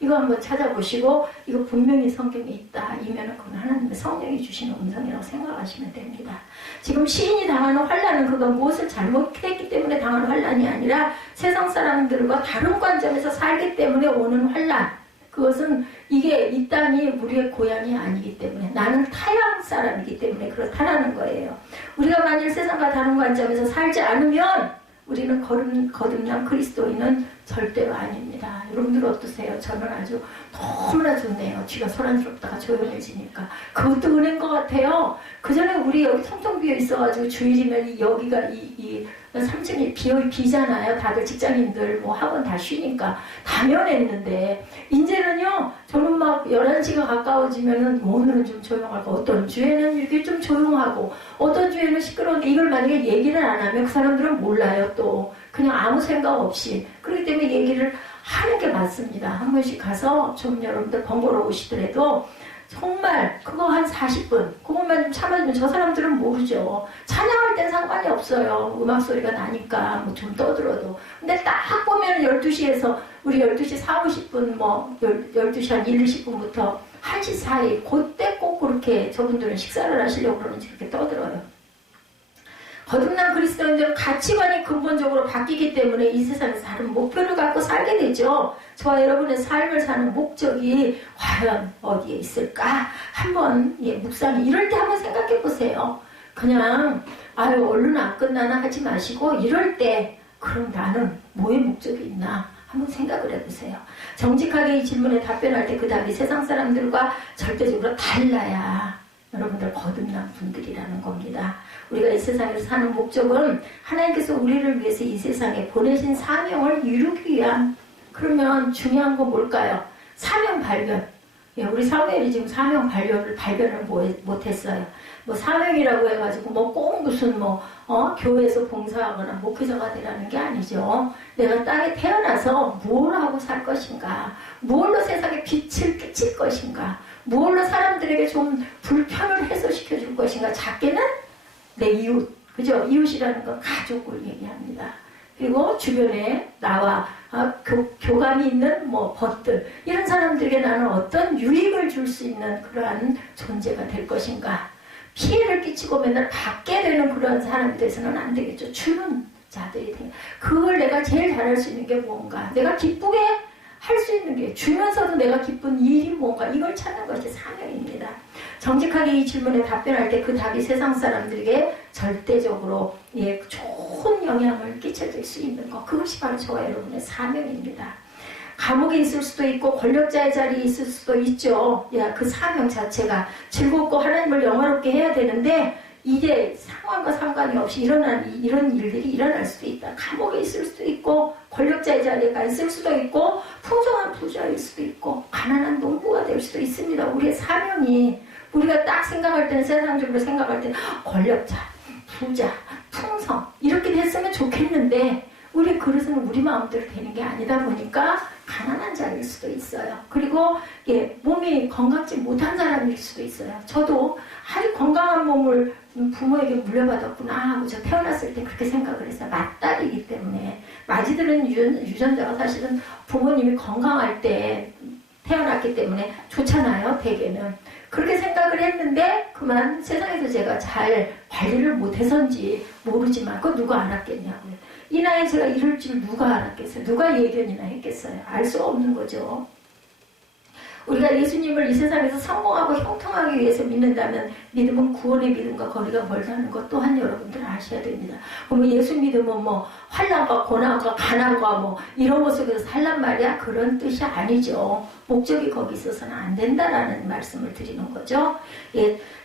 이거 한번 찾아보시고 이거 분명히 성경에 있다. 이면은 그건 하나님의 성령이 주시는 음성이라고 생각하시면 됩니다. 지금 시인이 당하는 환난은 그가 무엇을 잘못했기 때문에 당하는 환난이 아니라 세상 사람들과 다른 관점에서 살기 때문에 오는 환난. 그것은 이게 이 땅이 우리의 고향이 아니기 때문에 나는 타양 사람이기 때문에 그렇다라는 거예요. 우리가 만일 세상과 다른 관점에서 살지 않으면 우리는 거듭난 그리스도인은 절대로 아닙니다. 여러분들 어떠세요? 저는 아주 너무나 좋네요. 귀가 소란스럽다가 조용해지니까. 그것도 은혜인 것 같아요. 그 전에 우리 여기 텅텅 비어 있어가지고 주일이면 여기가 이 3층이 비잖아요. 다들 직장인들 뭐 학원 다 쉬니까 당연했는데 이제는요. 저는 막 11시가 가까워지면은 오늘은 좀 조용하고 어떤 주에는 이렇게 좀 조용하고 어떤 주에는 시끄러운데 이걸 만약에 얘기를 안 하면 그 사람들은 몰라요. 또 그냥 아무 생각 없이. 그렇기 때문에 얘기를 하는 게 맞습니다. 한 번씩 가서 좀 여러분들 번거로우시더라도 정말 그거 한 40분 그것만 좀 참아주면 저 사람들은 모르죠. 찬양할 땐 상관이 없어요. 음악 소리가 나니까 뭐 좀 떠들어도. 근데 딱 보면 12시에서 우리 12시 4, 50분 뭐 12시 한 1, 20분부터 1시 사이 그때 꼭 그렇게 저분들은 식사를 하시려고 그러는지 그렇게 떠들어요. 거듭난 그리스도인들은 가치관이 근본적으로 바뀌기 때문에 이 세상에서 다른 목표를 갖고 살게 되죠. 저와 여러분의 삶을 사는 목적이 과연 어디에 있을까? 한번 묵상이 이럴 때 한번 생각해 보세요. 그냥 아유 얼른 안 끝나나 하지 마시고 이럴 때 그럼 나는 뭐의 목적이 있나? 한번 생각을 해보세요. 정직하게 이 질문에 답변할 때 그 답이 세상 사람들과 절대적으로 달라야 여러분들 거듭난 분들이라는 겁니다. 우리가 이 세상에서 사는 목적은 하나님께서 우리를 위해서 이 세상에 보내신 사명을 이루기 위한. 그러면 중요한 건 뭘까요? 사명 발견. 예, 우리 사무엘이 지금 사명 발견을 못했어요. 뭐 사명이라고 해가지고 뭐 꼭 무슨 교회에서 봉사하거나 목회자가 되라는 게 아니죠. 내가 땅에 태어나서 뭘 하고 살 것인가, 무엇로 세상에 빛을 끼칠 것인가, 무엇로 사람들에게 좀 불편을 해소시켜 줄 것인가. 작게는 내 이웃, 그죠? 이웃이라는 건 가족을 얘기합니다. 그리고 주변에 나와 교감이 있는 뭐 벗들, 이런 사람들에게 나는 어떤 유익을 줄 수 있는 그러한 존재가 될 것인가. 피해를 끼치고 맨날 받게 되는 그런 사람이 돼서는 안 되겠죠. 주는 자들이 되는. 그걸 내가 제일 잘할 수 있는 게 뭔가, 내가 기쁘게 할 수 있는 게, 주면서도 내가 기쁜 일이 뭔가, 이걸 찾는 것이 사명입니다. 정직하게 이 질문에 답변할 때 그 답이 세상 사람들에게 절대적으로 좋은 영향을 끼쳐줄 수 있는 것, 그것이 바로 저와 여러분의 사명입니다. 감옥에 있을 수도 있고 권력자의 자리에 있을 수도 있죠. 그 사명 자체가 즐겁고 하나님을 영화롭게 해야 되는데, 이게 상황과 상관이 없이 이런 일들이 일어날 수도 있다. 감옥에 있을 수도 있고 권력자의 자리에 가 있을 수도 있고 풍성한 부자일 수도 있고 가난한 농부가 될 수도 있습니다. 우리의 사명이, 우리가 딱 생각할 때는, 세상적으로 생각할 때는 권력자, 부자, 풍성 이렇게 됐으면 좋겠는데, 우리 그릇은 우리 마음대로 되는 게 아니다 보니까 가난한 자일 수도 있어요. 그리고 몸이 건강치 못한 사람일 수도 있어요. 저도 아주 건강한 몸을 부모에게 물려받았구나 하고 저 태어났을 때 그렇게 생각을 했어요. 맏딸이기 때문에. 맏이들은 유전자가 사실은 부모님이 건강할 때 태어났기 때문에 좋잖아요. 대개는. 그렇게 생각을 했는데 그만 세상에서 제가 잘 관리를 못해서인지 모르지만 그거 누가 알았겠냐고요. 이 나이에 제가 이럴 줄 누가 알았겠어요. 누가 예견이나 했겠어요. 알 수 없는 거죠. 우리가 예수님을 이 세상에서 성공하고 형통하기 위해서 믿는다면 믿음은 구원의 믿음과 거리가 멀다는 것 또한 여러분들 아셔야 됩니다. 그러면 예수 믿음은 뭐 환난과 고난과 가난과 뭐 이런 것 속에서 살란 말이야? 그런 뜻이 아니죠. 목적이 거기 있어서는 안 된다라는 말씀을 드리는 거죠.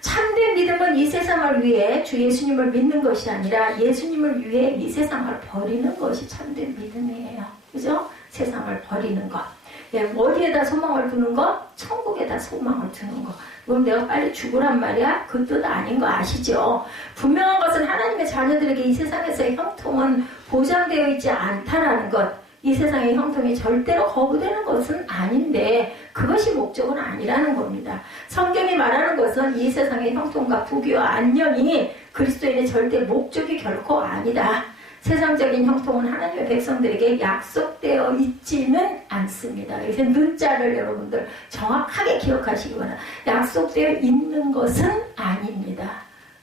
참된 믿음은 이 세상을 위해 주 예수님을 믿는 것이 아니라 예수님을 위해 이 세상을 버리는 것이 참된 믿음이에요. 그죠? 세상을 버리는 것. 어디에다 소망을 두는 것? 천국에다 소망을 두는 것. 그럼 내가 빨리 죽으란 말이야? 그 뜻 아닌 거 아시죠? 분명한 것은 하나님의 자녀들에게 이 세상에서의 형통은 보장되어 있지 않다라는 것. 이 세상의 형통이 절대로 거부되는 것은 아닌데 그것이 목적은 아니라는 겁니다. 성경이 말하는 것은 이 세상의 형통과 부귀와 안녕이 그리스도인의 절대 목적이 결코 아니다. 세상적인 형통은 하나님의 백성들에게 약속되어 있지는 않습니다. 그래서 는자를 여러분들 정확하게 기억하시기 바랍니다. 약속되어 있는 것은 아닙니다.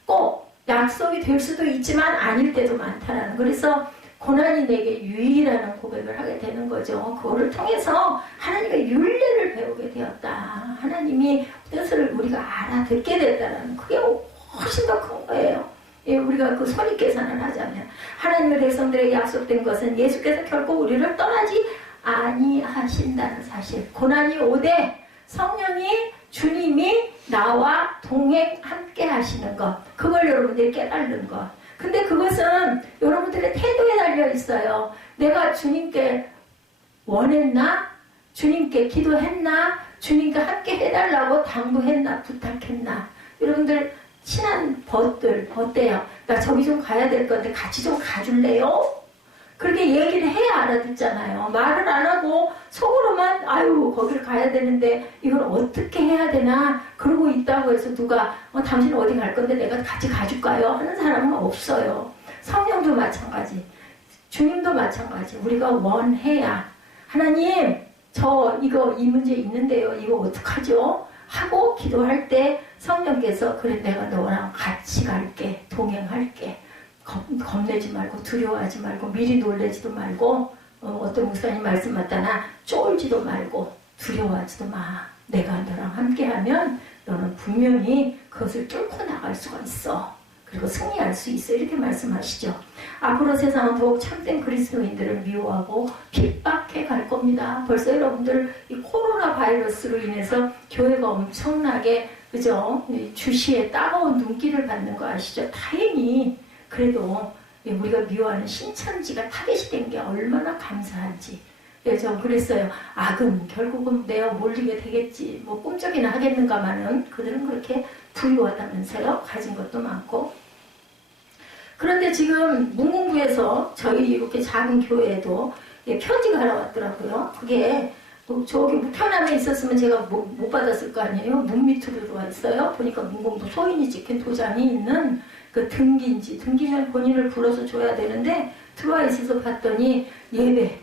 꼭 약속이 될 수도 있지만 아닐 때도 많다라는. 그래서 고난이 내게 유익이라는 고백을 하게 되는 거죠. 그거를 통해서 하나님의 율례를 배우게 되었다. 하나님이 뜻을 우리가 알아듣게 됐다라는, 그게 훨씬 더 큰 거예요. 우리가 그 손익 계산을 하자면 하나님의 백성들에게 약속된 것은 예수께서 결코 우리를 떠나지 아니하신다는 사실. 고난이 오되 성령이, 주님이 나와 동행 함께 하시는 것, 그걸 여러분들이 깨달는 것. 근데 그것은 여러분들의 태도에 달려 있어요. 내가 주님께 원했나? 주님께 기도했나? 주님께 함께 해달라고 당부했나? 부탁했나? 여러분들 친한 벗들 어때요? 나 저기 좀 가야 될 건데 같이 좀 가줄래요? 그렇게 얘기를 해야 알아듣잖아요. 말을 안 하고 속으로만 아유 거기를 가야 되는데 이걸 어떻게 해야 되나 그러고 있다고 해서 누가 당신 어디 갈 건데 내가 같이 가줄까요? 하는 사람은 없어요. 성령도 마찬가지, 주님도 마찬가지. 우리가 원해야 하나님 저 이거 이 문제 있는데요. 이거 어떡하죠? 하고 기도할 때 성령께서 그래 내가 너랑 같이 갈게, 동행할게. 겁내지 말고 두려워하지 말고 미리 놀래지도 말고 어떤 목사님 말씀 맞다나 쫄지도 말고 두려워하지도 마. 내가 너랑 함께하면 너는 분명히 그것을 뚫고 나갈 수가 있어. 그리고 승리할 수 있어. 이렇게 말씀하시죠. 앞으로 세상은 더욱 참된 그리스도인들을 미워하고 핍박해 갈 겁니다. 벌써 여러분들 이 코로나 바이러스로 인해서 교회가 엄청나게 그죠? 주시에 따가운 눈길을 받는 거 아시죠? 다행히 그래도 우리가 미워하는 신천지가 타겟이 된 게 얼마나 감사한지. 전 그랬어요. 악은 결국은 내어 몰리게 되겠지. 뭐 꿈쩍이나 하겠는가마는 그들은 그렇게 부유하다면서요. 가진 것도 많고. 그런데 지금 문공부에서 저희 이렇게 작은 교회에도 편지가 하나 왔더라고요. 그게 저기 우편함에 있었으면 제가 못 받았을 거 아니에요. 문 밑으로 들어와 있어요. 보니까 문공부 소인이 찍힌 도장이 있는 그 등기인지, 등기면 본인을 불러서 줘야 되는데 들어와 있어서 봤더니 예배,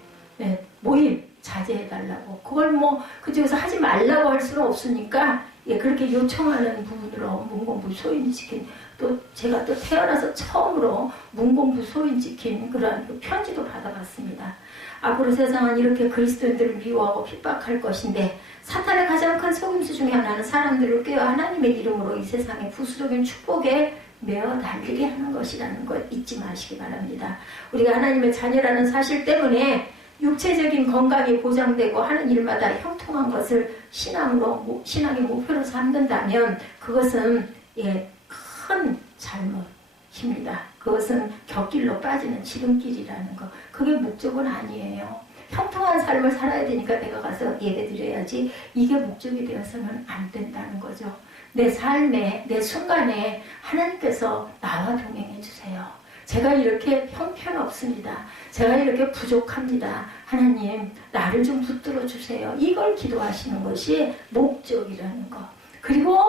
모임 자제해달라고. 그걸 뭐 그쪽에서 하지 말라고 할 수는 없으니까 그렇게 요청하는 부분으로 문공부 소인지킨, 또 제가 또 태어나서 처음으로 문공부 소인지킨 그런 편지도 받아봤습니다. 앞으로 세상은 이렇게 그리스도인들을 미워하고 핍박할 것인데 사탄의 가장 큰 속임수 중에 하나는 사람들을 꿰어 하나님의 이름으로 이 세상의 부수적인 축복에 매어 달리게 하는 것이라는 것 잊지 마시기 바랍니다. 우리가 하나님의 자녀라는 사실 때문에 육체적인 건강이 보장되고 하는 일마다 형통한 것을 신앙의 목표로 삼는다면 그것은 큰 잘못입니다. 그것은 곁길로 빠지는 지름길이라는 것. 그게 목적은 아니에요. 형통한 삶을 살아야 되니까 내가 가서 예배드려야지, 이게 목적이 되어서는 안 된다는 거죠. 내 삶에, 내 순간에 하나님께서 나와 동행해 주세요. 제가 이렇게 형편없습니다. 제가 이렇게 부족합니다. 하나님, 나를 좀 붙들어 주세요. 이걸 기도하시는 것이 목적이라는 것. 그리고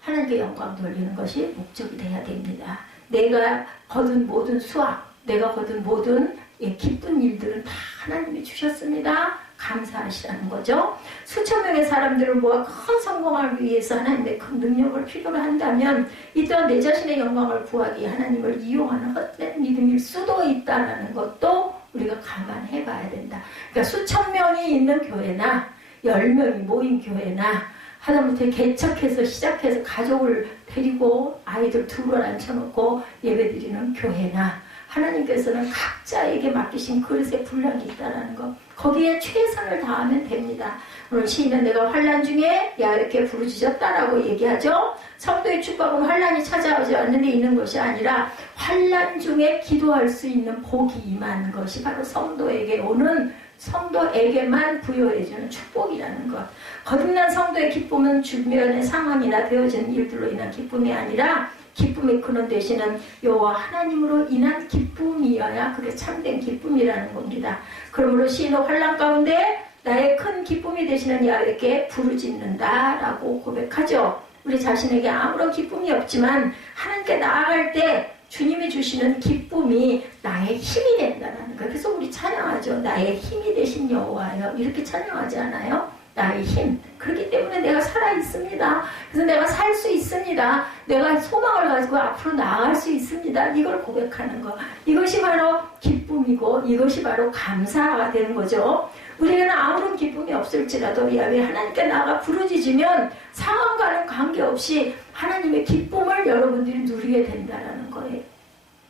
하나님께 영광 돌리는 것이 목적이 돼야 됩니다. 내가 거둔 모든 수확, 내가 거둔 모든 기쁜 일들은 다 하나님이 주셨습니다. 감사하시라는 거죠. 수천 명의 사람들을 모아 큰 성공을 위해서 하나님의 큰 능력을 필요로 한다면 이 또한 내 자신의 영광을 구하기에 하나님을 이용하는 헛된 믿음일 수도 있다는 것도 우리가 감안해 봐야 된다. 그러니까 수천 명이 있는 교회나 10명이 모인 교회나 하다못해 개척해서 시작해서 가족을 데리고 아이들 둘을 앉혀놓고 예배드리는 교회나 하나님께서는 각자에게 맡기신 그릇의 분량이 있다는 것, 거기에 최선을 다하면 됩니다. 오늘 시인은 내가 환난 중에 야외께 부르짖었다라고 얘기하죠. 성도의 축복은 환난이 찾아오지 않는 데 있는 것이 아니라 환난 중에 기도할 수 있는 복이 임하는 것이 바로 성도에게 오는, 성도에게만 부여해주는 축복이라는 것. 거듭난 성도의 기쁨은 주변의 상황이나 되어지는 일들로 인한 기쁨이 아니라 기쁨의 근원 되시는 여호와 하나님으로 인한 기쁨이어야 그게 참된 기쁨이라는 겁니다. 그러므로 시인은 환난 가운데 나의 큰 기쁨이 되시는 야훼께 부르짖는다라고 고백하죠. 우리 자신에게 아무런 기쁨이 없지만 하나님께 나아갈 때 주님이 주시는 기쁨이 나의 힘이 된다는 거예요. 그래서 우리 찬양하죠. 나의 힘이 되신 여호와여, 이렇게 찬양하지 않아요? 나의 힘. 그렇기 때문에 내가 살아있습니다. 그래서 내가 살 수 있습니다. 내가 소망을 가지고 앞으로 나아갈 수 있습니다. 이걸 고백하는 것. 이것이 바로 기쁨이고 이것이 바로 감사가 되는 거죠. 우리에게는 아무런 기쁨이 없을지라도 야훼 하나님께 나아가 부르짖으면 상황과는 관계없이 하나님의 기쁨을 여러분들이 누리게 된다는 거예요.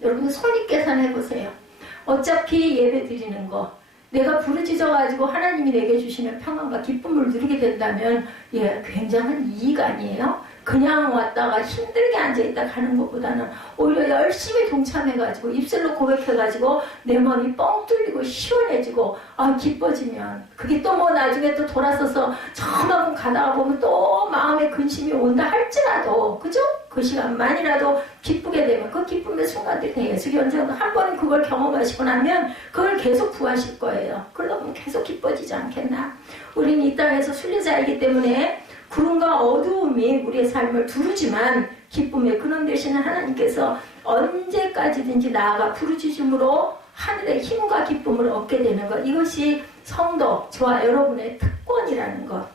여러분 손익 계산해보세요. 어차피 예배 드리는 거 내가 부르짖어가지고 하나님이 내게 주시는 평안과 기쁨을 누리게 된다면 굉장한 이익 아니에요? 그냥 왔다가 힘들게 앉아있다 가는 것보다는 오히려 열심히 동참해가지고 입술로 고백해가지고 내 마음이 뻥 뚫리고 시원해지고 기뻐지면 그게 또 뭐 나중에 또 돌아서서 저만큼 가다가 보면 또 마음에 근심이 온다 할지라도, 그죠? 그 시간만이라도 기쁘게 되면 그 기쁨의 순간들이 예수기 언젠가 한 번은 그걸 경험하시고 나면 그걸 계속 구하실 거예요. 그러다 보면 계속 기뻐지지 않겠나? 우리는 이 땅에서 순례자이기 때문에 구름과 어두움이 우리의 삶을 두르지만 기쁨의 근원 되시는 하나님께서 언제까지든지 나아가 부르짖음으로 하늘의 힘과 기쁨을 얻게 되는 것, 이것이 성도, 저와 여러분의 특권이라는 것.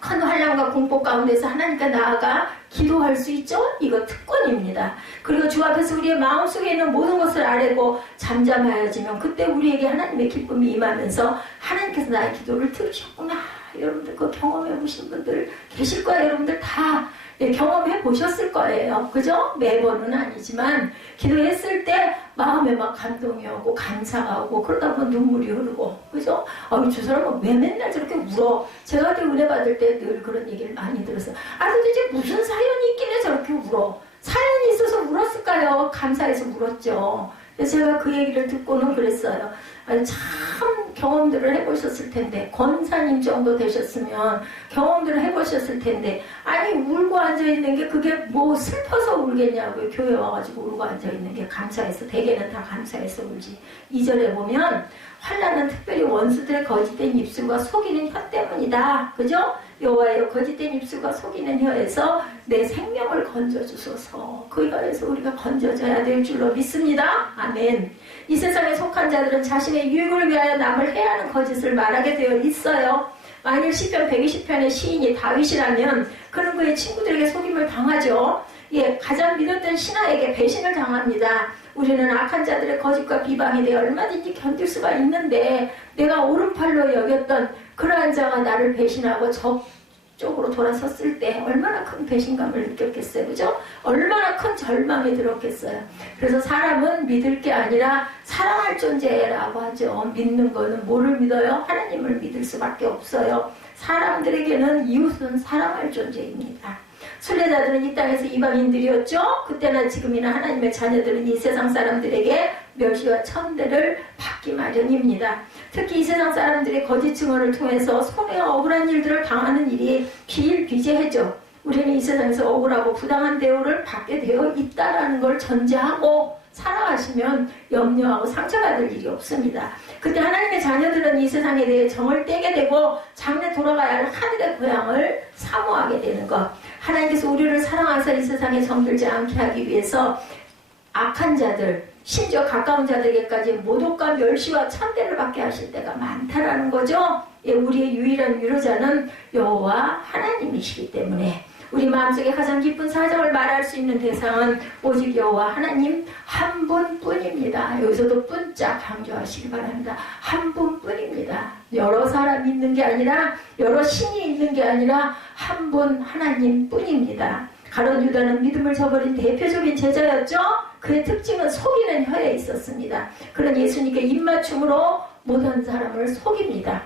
큰 환난과 공포 가운데서 하나님께 나아가 기도할 수 있죠? 이거 특권입니다. 그리고 주 앞에서 우리의 마음속에 있는 모든 것을 아뢰고 잠잠하여지면 그때 우리에게 하나님의 기쁨이 임하면서 하나님께서 나의 기도를 들으셨구나. 여러분들 그거 경험해 보신 분들 계실 거예요. 여러분들 다 경험해 보셨을 거예요. 그죠? 매번은 아니지만 기도했을 때 마음에 막 감동이 오고 감사가 오고 그러다 보면 눈물이 흐르고, 그죠? 저 사람은 왜 맨날 저렇게 울어? 제가 그때 은혜 받을 때 늘 그런 얘기를 많이 들었어요. 도대체 무슨 사연이 있길래 저렇게 울어? 사연이 있어서 울었을까요? 감사해서 울었죠. 그래서 제가 그 얘기를 듣고는 그랬어요. 참 경험들을 해보셨을 텐데, 권사님 정도 되셨으면 경험들을 해보셨을 텐데, 울고 앉아있는 게 그게 뭐 슬퍼서 울겠냐고요. 교회 와가지고 울고 앉아있는 게 감사해서, 대개는 다 감사해서 울지. 2절에 보면 환난은 특별히 원수들의 거짓된 입술과 속이는 혀 때문이다. 그죠? 여호와여 거짓된 입술과 속이는 혀에서 내 생명을 건져주소서. 그 혀에서 우리가 건져져야 될 줄로 믿습니다. 아멘. 이 세상에 속한 자들은 자신의 유익을 위하여 남을 해하는 거짓을 말하게 되어 있어요. 만일 시편 120편의 시인이 다윗이라면 그는 그의 친구들에게 속임을 당하죠. 예, 가장 믿었던 신하에게 배신을 당합니다. 우리는 악한 자들의 거짓과 비방에 대해 얼마든지 견딜 수가 있는데 내가 오른팔로 여겼던 그러한 자가 나를 배신하고 적쪽으로 돌아섰을 때 얼마나 큰 배신감을 느꼈겠어요. 그죠? 얼마나 큰 절망이 들었겠어요. 그래서 사람은 믿을 게 아니라 사랑할 존재라고 하죠. 믿는 거는 뭐를 믿어요? 하나님을 믿을 수밖에 없어요. 사람들에게는 이웃은 사랑할 존재입니다. 순례자들은 이 땅에서 이방인들이었죠. 그때나 지금이나 하나님의 자녀들은 이 세상 사람들에게 멸시와 천대를 받기 마련입니다. 특히 이 세상 사람들의 거짓 증언을 통해서 손해와 억울한 일들을 당하는 일이 비일비재하죠. 우리는 이 세상에서 억울하고 부당한 대우를 받게 되어 있다는 걸 전제하고 살아가시면 염려하고 상처받을 일이 없습니다. 그때 하나님의 자녀들은 이 세상에 대해 정을 떼게 되고 장래 돌아가야 할 하늘의 고향을 사모하게 되는 것. 하나님께서 우리를 사랑하사 이 세상에 정들지 않게 하기 위해서 악한 자들, 심지어 가까운 자들에게까지 모독과 멸시와 천대를 받게 하실 때가 많다라는 거죠. 예, 우리의 유일한 위로자는 여호와 하나님이시기 때문에 우리 마음속에 가장 깊은 사정을 말할 수 있는 대상은 오직 여호와 하나님 한 분뿐입니다. 여기서도 뿐짝 강조하시기 바랍니다. 한 분뿐입니다. 여러 사람이 있는 게 아니라 여러 신이 있는 게 아니라 한 분 하나님뿐입니다. 가룟 유다는 믿음을 저버린 대표적인 제자였죠. 그의 특징은 속이는 혀에 있었습니다. 그런 예수님께 입맞춤으로 모든 사람을 속입니다.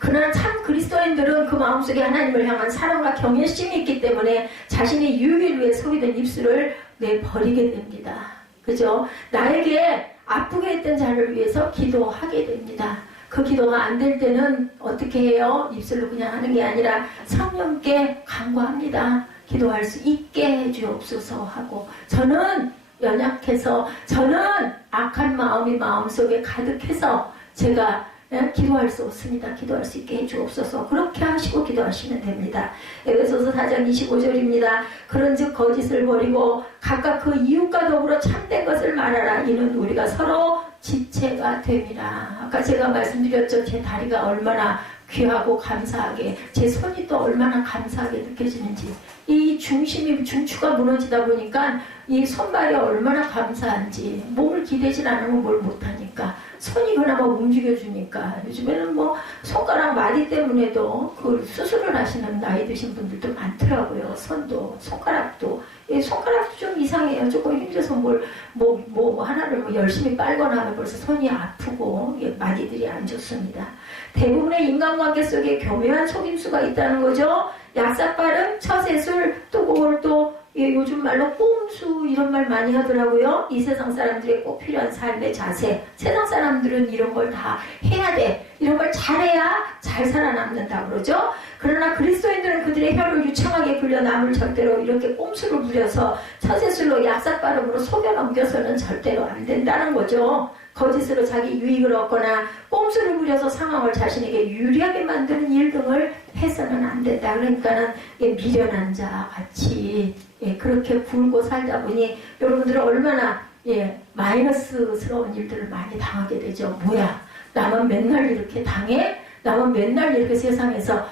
그러나 참 그리스도인들은 그 마음속에 하나님을 향한 사랑과 경외심이 있기 때문에 자신의 유익을 위해 속이던 입술을 내버리게 됩니다. 그죠? 나에게 아프게 했던 자를 위해서 기도하게 됩니다. 그 기도가 안 될 때는 어떻게 해요? 입술로 그냥 하는 게 아니라 성령께 간구합니다. 기도할 수 있게 해주옵소서 하고, 저는 연약해서, 저는 악한 마음이 마음속에 가득해서 제가 기도할 수 없습니다. 기도할 수 있게 해주옵소서. 그렇게 하시고 기도하시면 됩니다. 에베소서 4장 25절입니다. 그런즉 거짓을 버리고 각각 그 이웃과 더불어 참된 것을 말하라. 이는 우리가 서로 지체가 됨이라. 아까 제가 말씀드렸죠. 제 다리가 얼마나 귀하고 감사하게, 제 손이 또 얼마나 감사하게 느껴지는지. 이 중추가 무너지다 보니까 이 손발이 얼마나 감사한지. 몸을 기대지 않으면 뭘 못하니까 손이 그나마 움직여주니까. 요즘에는 뭐 손가락 마디 때문에도 그 수술을 하시는 나이 드신 분들도 많더라고요. 손도 손가락도. 이 손가락도 좀 이상해요. 조금 힘줘서 뭐 하나를 뭐 열심히 빨거나 하면 벌써 손이 아프고 마디들이 안 좋습니다. 대부분의 인간관계 속에 교묘한 속임수가 있다는 거죠. 약삭발음, 처세술, 또 그걸 또 요즘 말로 꼼수 이런 말 많이 하더라고요. 이 세상 사람들의 꼭 필요한 삶의 자세. 세상 사람들은 이런 걸 다 해야 돼. 이런 걸 잘해야 잘 살아남는다 그러죠. 그러나 그리스도인들은 그들의 혀를 유창하게 굴려 남을 절대로 이렇게 꼼수를 부려서 처세술로 약삭발음으로 속여 넘겨서는 절대로 안 된다는 거죠. 거짓으로 자기 유익을 얻거나 꼼수를 부려서 상황을 자신에게 유리하게 만드는 일 등을 해서는 안 된다. 그러니까는 미련한 자 같이 그렇게 굴고 살다 보니 여러분들은 얼마나 마이너스스러운 일들을 많이 당하게 되죠. 뭐야, 나만 맨날 이렇게 당해? 나만 맨날 이렇게 세상에서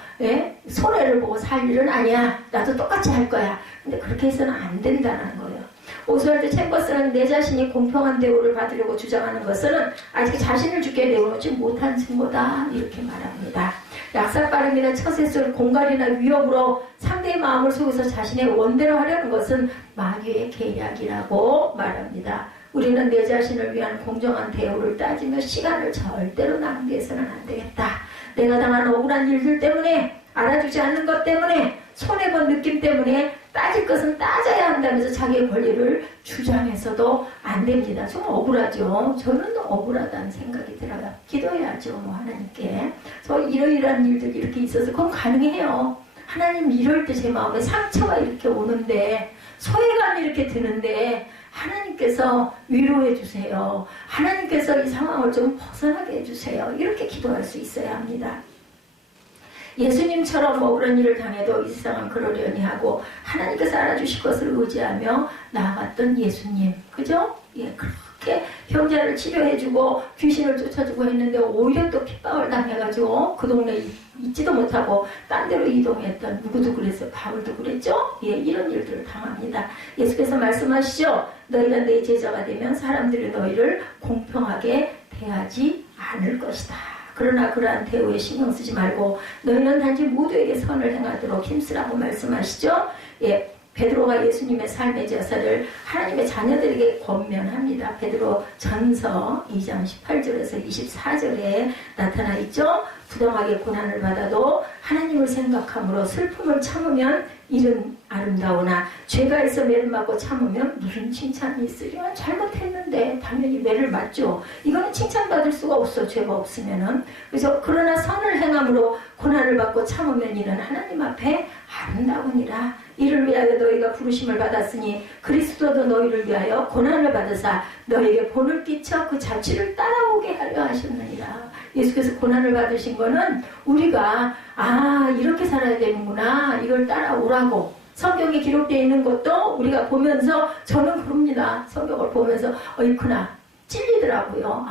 손해를 보고 살 일은 아니야. 나도 똑같이 할 거야. 근데 그렇게 해서는 안 된다는 거예요. 오스왈드 챔버스는 내 자신이 공평한 대우를 받으려고 주장하는 것은 아직 자신을 주께 내어놓지 못한 증거다. 이렇게 말합니다. 약삭발음이나 처세술, 공갈이나 위협으로 상대의 마음을 속여서 자신의 원대로 하려는 것은 마귀의 계략이라고 말합니다. 우리는 내 자신을 위한 공정한 대우를 따지며 시간을 절대로 낭비해서는 안 되겠다. 내가 당한 억울한 일들 때문에, 알아주지 않는 것 때문에, 손해본 느낌 때문에 따질 것은 따져야 한다면서 자기의 권리를 주장해서도 안 됩니다. 좀 억울하죠. 저는 억울하다는 생각이 들어요. 기도해야죠, 하나님께. 저 이러이러한 일들이 이렇게 있어서 그건 가능해요. 하나님, 이럴 때 제 마음에 상처가 이렇게 오는데, 소외감이 이렇게 드는데 하나님께서 위로해 주세요. 하나님께서 이 상황을 좀 벗어나게 해주세요. 이렇게 기도할 수 있어야 합니다. 예수님처럼 억울한 일을 당해도 이 세상은 그러려니 하고 하나님께서 알아주실 것을 의지하며 나아갔던 예수님. 그죠? 예, 그렇게 병자를 치료해주고 귀신을 쫓아주고 했는데 오히려 또 핍박을 당해가지고 그 동네에 있지도 못하고 딴 데로 이동했던 누구도 그랬어요. 바울도 그랬죠? 예, 이런 일들을 당합니다. 예수께서 말씀하시죠. 너희가 내 제자가 되면 사람들이 너희를 공평하게 대하지 않을 것이다. 그러나 그러한 대우에 신경 쓰지 말고 너희는 단지 모두에게 선을 행하도록 힘쓰라고 말씀하시죠. 예, 베드로가 예수님의 삶의 제사를 하나님의 자녀들에게 권면합니다. 베드로 전서 2장 18절에서 24절에 나타나 있죠. 부당하게 고난을 받아도 하나님을 생각함으로 슬픔을 참으면 일은 아름다우나 죄가 있어 매를 맞고 참으면 무슨 칭찬이 있으랴. 잘못했는데 당연히 매를 맞죠. 이거는 칭찬받을 수가 없어. 죄가 없으면은. 그래서 그러나 선을 행함으로 고난을 받고 참으면 이는 하나님 앞에 아름다우니라. 이를 위하여 너희가 부르심을 받았으니 그리스도도 너희를 위하여 고난을 받으사 너희에게 본을 끼쳐 그 자취를 따라오게 하려 하셨느니라. 예수께서 고난을 받으신 거는 우리가 이렇게 살아야 되는구나 이걸 따라오라고. 성경에 기록되어 있는 것도 우리가 보면서 저는 그럽니다. 성경을 보면서 어이쿠나 찔리더라고요.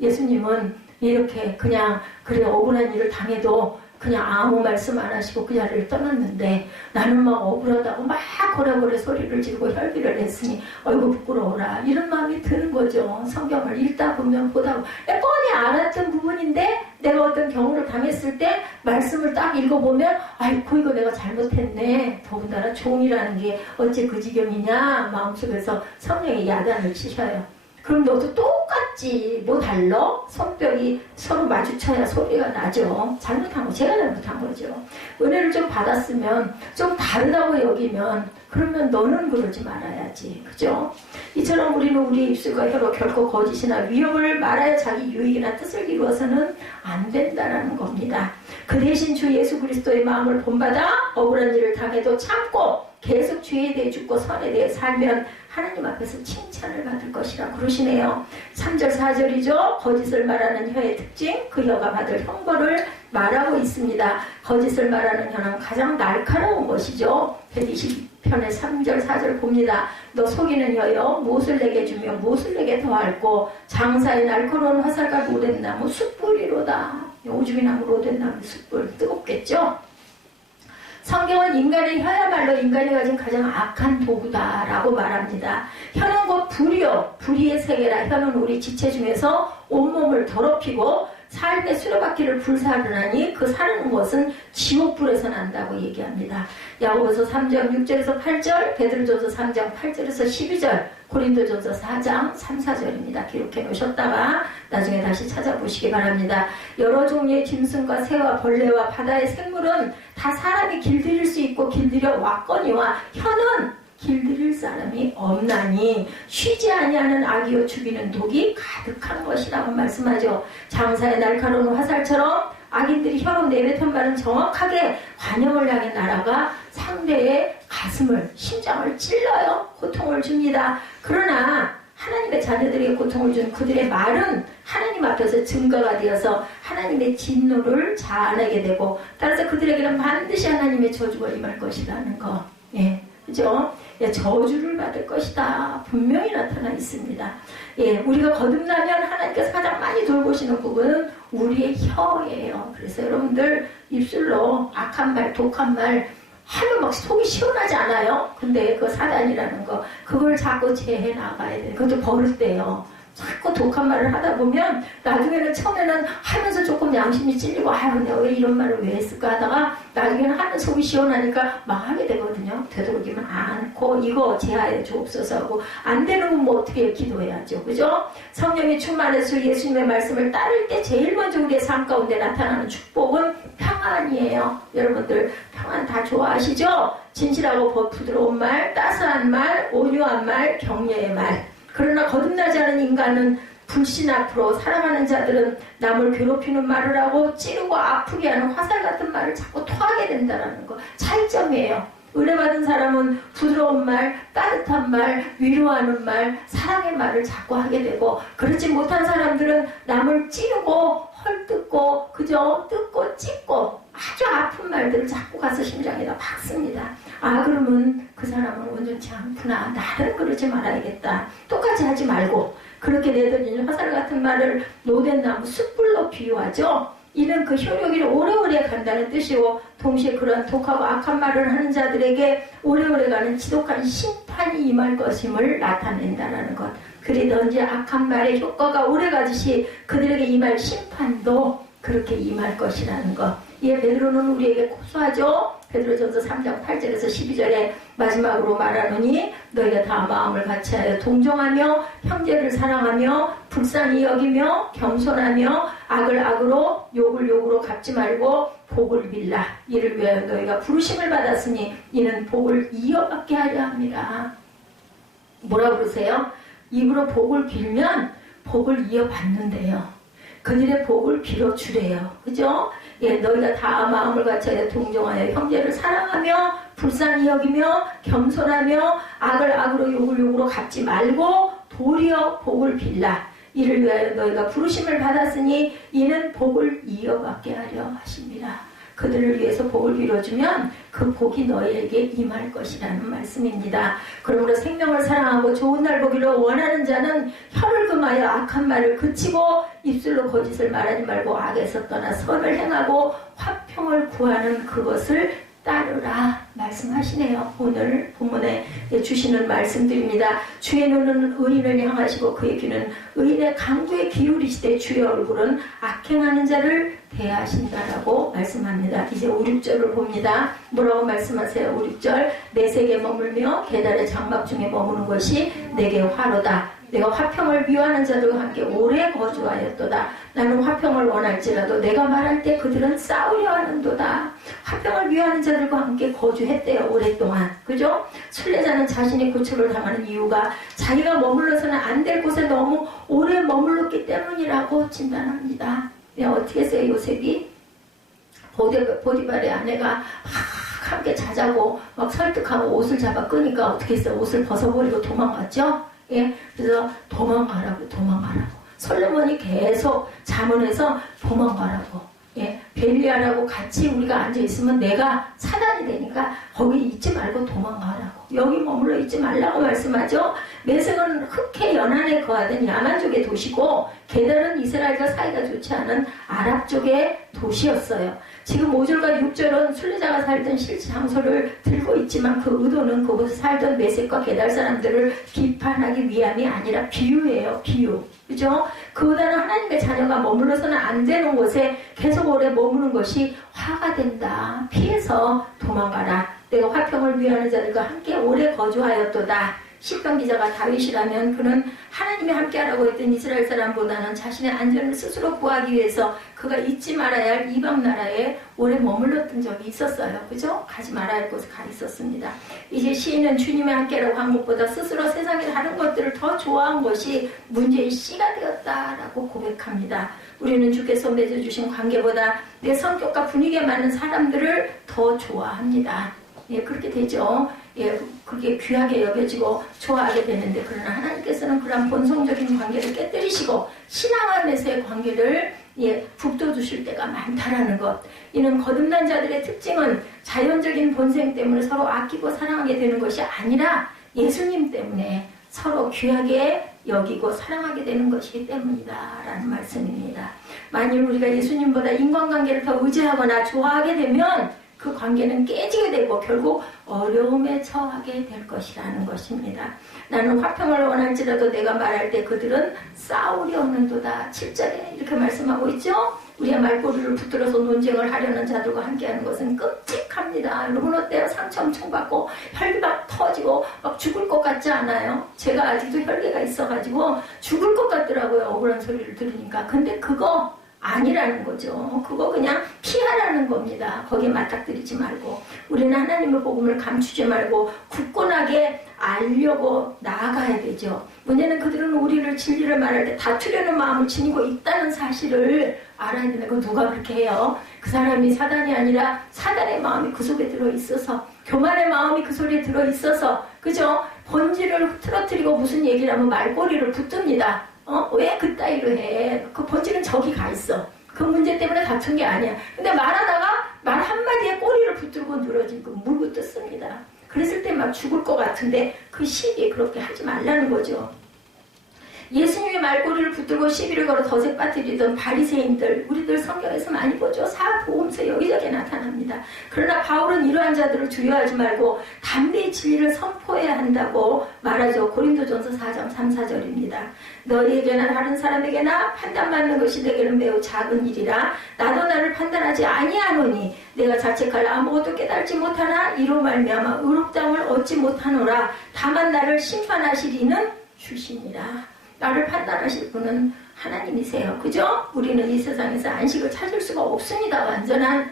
예수님은 이렇게 그냥 그래 억울한 일을 당해도 그냥 아무 말씀 안 하시고 그 자리를 떠났는데 나는 막 억울하다고 막 고래고래 소리를 지르고 혈기를 냈으니 어이구 부끄러워라 이런 마음이 드는 거죠. 성경을 읽다 보면 보다 보면 뻔히 알았던 부분인데 내가 어떤 경우를 당했을 때 말씀을 딱 읽어보면 아이고 이거 내가 잘못했네. 더군다나 종이라는 게 어째 그 지경이냐 마음속에서 성령의 야단을 치셔요. 그럼 너도 똑같지. 뭐 달러? 손뼉이 서로 마주쳐야 소리가 나죠. 잘못한 거, 제가 잘못한 거죠. 은혜를 좀 받았으면, 좀 다르다고 여기면, 그러면 너는 그러지 말아야지. 그죠? 이처럼 우리는 우리 입술과 혀로 결코 거짓이나 위협을 말하여 자기 유익이나 뜻을 이루어서는 안 된다는 겁니다. 그 대신 주 예수 그리스도의 마음을 본받아 억울한 일을 당해도 참고 계속 죄에 대해 죽고 선에 대해 살면 하나님 앞에서 칭찬을 받을 것이라 그러시네요. 3절 4절이죠. 거짓을 말하는 혀의 특징, 그 혀가 받을 형벌을 말하고 있습니다. 거짓을 말하는 혀는 가장 날카로운 것이죠. 120편의 3절 4절 봅니다. 너 속이는 혀여 무엇을 내게 주며 무엇을 내게 더할꼬 장사의 날카로운 화살과 로덴나무 숯불이로다. 오줌이나무 로덴나무 숯불 뜨겁겠죠. 성경은 인간의 혀야말로 인간이 가진 가장 악한 도구다라고 말합니다. 혀는 곧 불이요. 불의의 세계라. 혀는 우리 지체 중에서 온몸을 더럽히고 삶의 수레바퀴를 불사르나니 그 사르는 것은 지옥불에서 난다고 얘기합니다. 야고보서 3장 6절에서 8절, 베드로전서 3장 8절에서 12절, 고린도전서 4장 3, 4절입니다. 기록해 놓으셨다가 나중에 다시 찾아보시기 바랍니다. 여러 종류의 짐승과 새와 벌레와 바다의 생물은 다 사람이 길들일 수 있고 길들여 왔거니와 혀는 길들일 사람이 없나니 쉬지 아니하는 악이요 죽이는 독이 가득한 것이라고 말씀하죠. 장사의 날카로운 화살처럼 악인들이 혀로 내뱉은 말은 정확하게 관용을 향해 날아가 상대의 가슴을, 심장을 찔러요. 고통을 줍니다. 그러나 하나님의 자녀들에게 고통을 준 그들의 말은 하나님 앞에서 증거가 되어서 하나님의 진노를 자아내게 되고 따라서 그들에게는 반드시 하나님의 저주가 임할 것이라는 거. 예, 그죠? 예, 저주를 받을 것이다. 분명히 나타나 있습니다. 예, 우리가 거듭나면 하나님께서 가장 많이 돌보시는 부분은 우리의 혀예요. 그래서 여러분들 입술로 악한 말, 독한 말 하면 막 속이 시원하지 않아요? 근데 그 사단이라는 거, 그걸 자꾸 제해 나가야 돼. 그것도 버릇돼요. 자꾸 독한 말을 하다 보면 나중에는 처음에는 하면서 조금 양심이 찔리고 내가 왜 이런 말을 왜 했을까 하다가 나중에는 하는 속이 시원하니까 막 하게 되거든요. 되도록이면 않고 이거 제하에 주옵소서 하고 안 되는 건 뭐 어떻게 기도해야죠. 그죠? 성령이 충만해서 예수님의 말씀을 따를 때 제일 먼저 우리의 삶 가운데 나타나는 축복은 평안이에요. 여러분들 평안 다 좋아하시죠? 진실하고 부드러운 말, 따스한 말, 온유한 말, 격려의 말. 그러나 거듭나지 않은 인간은 불신 앞으로 살아가는 자들은 남을 괴롭히는 말을 하고 찌르고 아프게 하는 화살 같은 말을 자꾸 토하게 된다는 거 차이점이에요. 은혜받은 사람은 부드러운 말, 따뜻한 말, 위로하는 말, 사랑의 말을 자꾸 하게 되고 그렇지 못한 사람들은 남을 찌르고 헐뜯고 그저 뜯고 찢고 아주 아픈 말들을 자꾸 가서 심장에다 박습니다. 아, 그러면 그 사람은 온전치 않구나. 나는 그러지 말아야겠다. 똑같이 하지 말고 그렇게 내던지는 화살 같은 말을 노된 나무 숯불로 비유하죠. 이는 그 효력이 오래오래 간다는 뜻이고 동시에 그러한 독하고 악한 말을 하는 자들에게 오래오래 가는 지독한 심판이 임할 것임을 나타낸다는 것. 그러든지 악한 말의 효과가 오래가듯이 그들에게 임할 심판도 그렇게 임할 것이라는 것. 이에 베드로는 우리에게 고소하죠. 베드로전서 3장 8절에서 12절에 마지막으로 말하노니 너희가 다 마음을 같이하여 동정하며 형제를 사랑하며 불쌍히 여기며 겸손하며 악을 악으로 욕을 욕으로 갚지 말고 복을 빌라. 이를 위하여 너희가 부르심을 받았으니 이는 복을 이어받게 하려 합니다. 뭐라 그러세요? 입으로 복을 빌면 복을 이어받는데요. 그들의 복을 빌어주래요. 그죠? 예, 너희가 다 마음을 같이하여 동정하여 형제를 사랑하며 불쌍히 여기며 겸손하며 악을 악으로 욕을 욕으로 갚지 말고 도리어 복을 빌라. 이를 위하여 너희가 부르심을 받았으니 이는 복을 이어받게 하려 하십니다. 그들을 위해서 복을 빌어주면 그 복이 너희에게 임할 것이라는 말씀입니다. 그러므로 생명을 사랑하고 좋은 날 보기를 원하는 자는 혀를 금하여 악한 말을 그치고 입술로 거짓을 말하지 말고 악에서 떠나 선을 행하고 화평을 구하는 그것을 따르라 말씀하시네요. 오늘 본문에 주시는 말씀들입니다. 주의 눈은 의인을 향하시고 그의 귀는 의인의 강구에 기울이시되 주의 얼굴은 악행하는 자를 대하신다라고 말씀합니다. 이제 5, 6절을 봅니다. 뭐라고 말씀하세요? 5, 6절 내 세계에 머물며 계달의 장막 중에 머무는 것이 내게 화로다. 내가 화평을 미워하는 자들과 함께 오래 거주하였도다. 나는 화평을 원할지라도 내가 말할 때 그들은 싸우려 하는도다. 화평을 미워하는 자들과 함께 거주했대요. 오랫동안. 그죠? 순례자는 자신이 고초를 당하는 이유가 자기가 머물러서는 안 될 곳에 너무 오래 머물렀기 때문이라고 진단합니다. 어떻게 했어요? 요셉이? 보디발의 아내가 막 함께 자자고 막 설득하고 옷을 잡아 끄니까 어떻게 했어요? 옷을 벗어버리고 도망갔죠? 예, 그래서 도망가라고. 솔로몬이 계속 자문해서 도망가라고. 예, 벨리아라고 같이 우리가 앉아있으면 내가 사단이 되니까 거기 있지 말고 도망가라고. 여기 머물러 있지 말라고 말씀하죠. 메섹은 흑해 연안에 거하던 야만 쪽의 도시고 게달은 이스라엘과 사이가 좋지 않은 아랍 쪽의 도시였어요. 지금 5절과 6절은 순례자가 살던 실제 장소를 들고 있지만 그 의도는 그곳에 살던 메섹과 게달 사람들을 비판하기 위함이 아니라 비유예요. 비유. 그죠? 그보다는 하나님의 자녀가 머물러서는 안 되는 곳에 계속 오래 머무는 것이 화가 된다. 피해서 도망가라. 내가 화평을 위하는 자들과 함께 오래 거주하였도다. 시편 기자가 다윗이라면 그는 하나님이 함께하라고 했던 이스라엘 사람보다는 자신의 안전을 스스로 구하기 위해서 그가 잊지 말아야 할 이방 나라에 오래 머물렀던 적이 있었어요. 그죠? 가지 말아야 할 곳에 가 있었습니다. 이제 시인은 주님의 함께라고 한 것보다 스스로 세상의 다른 것들을 더 좋아한 것이 문제의 씨가 되었다라고 고백합니다. 우리는 주께서 맺어주신 관계보다 내 성격과 분위기에 맞는 사람들을 더 좋아합니다. 예, 그렇게 되죠. 예, 그게 귀하게 여겨지고 좋아하게 되는데 그러나 하나님께서는 그런 본성적인 관계를 깨뜨리시고 신앙 안에서의 관계를 북돋우실 때가 많다라는 것. 이는 거듭난 자들의 특징은 자연적인 본성 때문에 서로 아끼고 사랑하게 되는 것이 아니라 예수님 때문에 서로 귀하게 여기고 사랑하게 되는 것이기 때문이다 라는 말씀입니다. 만일 우리가 예수님보다 인간관계를 더 의지하거나 좋아하게 되면 그 관계는 깨지게 되고 결국 어려움에 처하게 될 것이라는 것입니다. 나는 화평을 원할지라도 내가 말할 때 그들은 싸우려 하는도다. 7절에 이렇게 말씀하고 있죠. 우리의 말꼬리를 붙들어서 논쟁을 하려는 자들과 함께하는 것은 끔찍합니다. 여러분 어때요? 상처 엄청 받고 혈기 막 터지고 막 죽을 것 같지 않아요? 제가 아직도 혈기가 있어가지고 죽을 것 같더라고요. 억울한 소리를 들으니까. 근데 그거 아니라는 거죠. 그거 그냥 피하라는 겁니다. 거기에 맞닥뜨리지 말고 우리는 하나님의 복음을 감추지 말고 굳건하게 알려고 나아가야 되죠. 문제는 그들은 우리를 진리를 말할 때 다투려는 마음을 지니고 있다는 사실을 알아야 되는 거. 누가 그렇게 해요? 그 사람이 사단이 아니라 사단의 마음이 그 속에 들어있어서 교만의 마음이 그 속에 들어있어서 그죠? 본질을 틀어뜨리고 무슨 얘기를 하면 말꼬리를 붙듭니다. 왜 그따위로 해? 그 본질은 저기 가 있어. 그 문제 때문에 다툰 게 아니야. 근데 말하다가 말 한마디에 꼬리를 붙들고 늘어지고 물고 뜯습니다. 그랬을 때 막 죽을 것 같은데 그 시비에 그렇게 하지 말라는 거죠. 예수님의 말꼬리를 붙들고 시비를 걸어 덫에 빠뜨리던 바리새인들, 우리들 성경에서 많이 보죠. 사복음서 여기저기 나타납니다. 그러나 바울은 이러한 자들을 두려워하지 말고 담대히 진리를 선포해야 한다고 말하죠. 고린도전서 4장 3, 4절입니다. 너희에게나 다른 사람에게나 판단받는 것이 내게는 매우 작은 일이라 나도 나를 판단하지 아니하노니 내가 자책할 아무것도 깨달지 못하나 이로 말미암아 의롭다함을 얻지 못하노라. 다만 나를 심판하시리는 주시니라. 나를 판단하실 분은 하나님이세요. 그죠? 우리는 이 세상에서 안식을 찾을 수가 없습니다.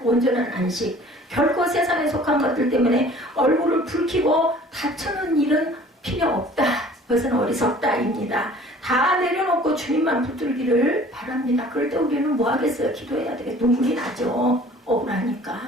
온전한 안식. 결코 세상에 속한 것들 때문에 얼굴을 붉히고 다투는 일은 필요 없다. 그것은 어리석다입니다. 다 내려놓고 주님만 붙들기를 바랍니다. 그럴 때 우리는 뭐 하겠어요? 기도해야 되겠다. 눈물이 나죠. 억울하니까.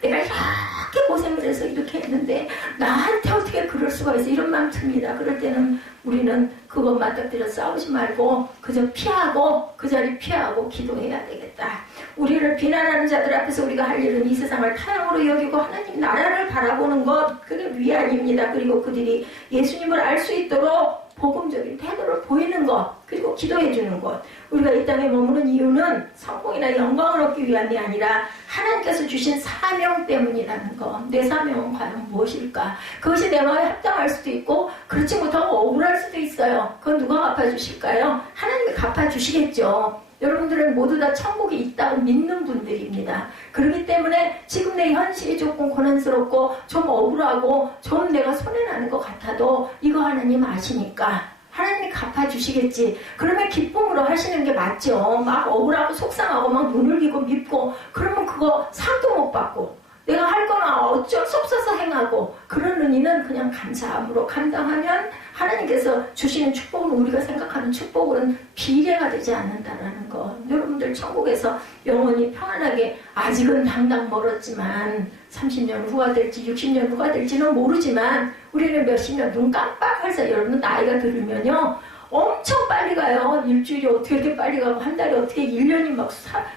내가 이렇게 고생을 해서 이렇게 했는데 나한테 어떻게 그럴 수가 있어. 이런 마음 듭니다. 그럴 때는 우리는 그것 맞닥뜨려 싸우지 말고 그저 피하고 그 자리 피하고 기도해야 되겠다. 우리를 비난하는 자들 앞에서 우리가 할 일은 이 세상을 타향으로 여기고 하나님 나라를 바라보는 것, 그게 위안입니다. 그리고 그들이 예수님을 알 수 있도록 복음적인 태도를 보이는 것, 그리고 기도해 주는 것. 우리가 이 땅에 머무는 이유는 성공이나 영광을 얻기 위함이 아니라 하나님께서 주신 사명 때문이라는 것. 내 사명은 과연 무엇일까? 그것이 내 마음에 합당할 수도 있고 그렇지 못하고 억울할 수도 있어요. 그건 누가 갚아주실까요? 하나님이 갚아주시겠죠. 여러분들은 모두 다 천국이 있다고 믿는 분들입니다. 그렇기 때문에 지금 내 현실이 조금 고난스럽고 좀 억울하고 좀 내가 손해나는 것 같아도 이거 하나님 아시니까 하나님이 갚아주시겠지. 그러면 기쁨으로 하시는 게 맞죠. 막 억울하고 속상하고 막 눈을 기고 밉고 그러면 그거 상도 못 받고 내가 할 거나 어쩔 수 없어서 행하고 그런 의미는 그냥 감사함으로 감당하면 하나님께서 주시는 축복은 우리가 생각하는 축복은 비례가 되지 않는다라는 것. 여러분들 천국에서 영원히 평안하게 아직은 당당 멀었지만 30년 후가 될지 60년 후가 될지는 모르지만 우리는 몇십 년 눈 깜빡할 사이 여러분 나이가 들으면요 엄청 빨리 가요. 일주일이 어떻게 이렇게 빨리 가고 한 달이 어떻게 1년이 막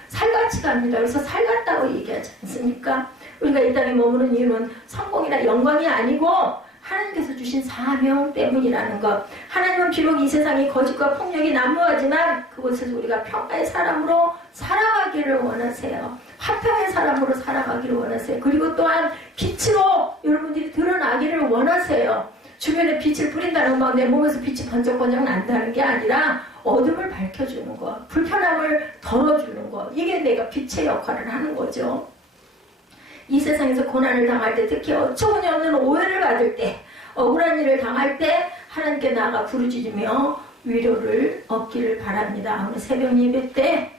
살같이 갑니다. 그래서 살같다고 얘기하지 않습니까? 우리가 이 땅에 머무는 이유는 성공이나 영광이 아니고 하나님께서 주신 사명 때문이라는 것. 하나님은 비록 이 세상이 거짓과 폭력이 난무하지만 그곳에서 우리가 평화의 사람으로 살아가기를 원하세요. 화평의 사람으로 살아가기를 원하세요. 그리고 또한 빛으로 여러분들이 드러나기를 원하세요. 주변에 빛을 뿌린다는 건 내 몸에서 빛이 번쩍번쩍 난다는 게 아니라 어둠을 밝혀주는 것, 불편함을 덜어주는 것. 이게 내가 빛의 역할을 하는 거죠. 이 세상에서 고난을 당할 때 특히 어처구니 없는 오해를 받을 때 억울한 일을 당할 때 하나님께 나아가 부르짖으며 위로를 얻기를 바랍니다. 오늘 새벽 예배 때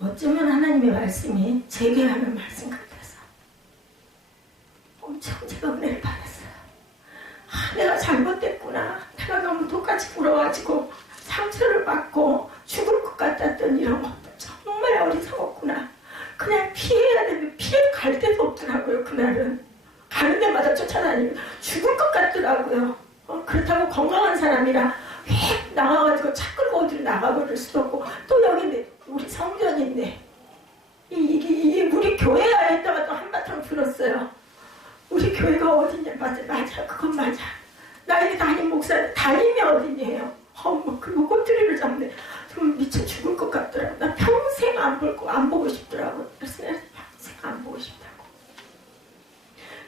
어쩌면 하나님의 말씀이 제게 하는 말씀 같아서 엄청 제가 은혜를 받았어요. 내가 잘못됐구나. 내가 너무 똑같이 굴어가지고 상처를 받고 죽을 것 같았던 이런 것도 정말 어리석었구나. 그냥 피해야 되는데 피해 갈 데도 없더라고요. 그날은 가는 데마다 쫓아다니면 죽을 것 같더라고요. 그렇다고 건강한 사람이라 휙 나가가지고 차 끌고 어디로 나가버릴 수도 없고 또 여기 우리 성전인데 이게 우리 교회야 했다가 또 한바탕 들었어요. 우리 교회가 어디냐. 맞아 그건 맞아. 나에게 담임 목사 담임이 어디냐요. 그리고 꼬투리를 잡네. 좀 미쳐 죽을 것 같더라고. 나 평생 안 보고 싶더라고. 그래서 내가 평생 안 보고 싶다고.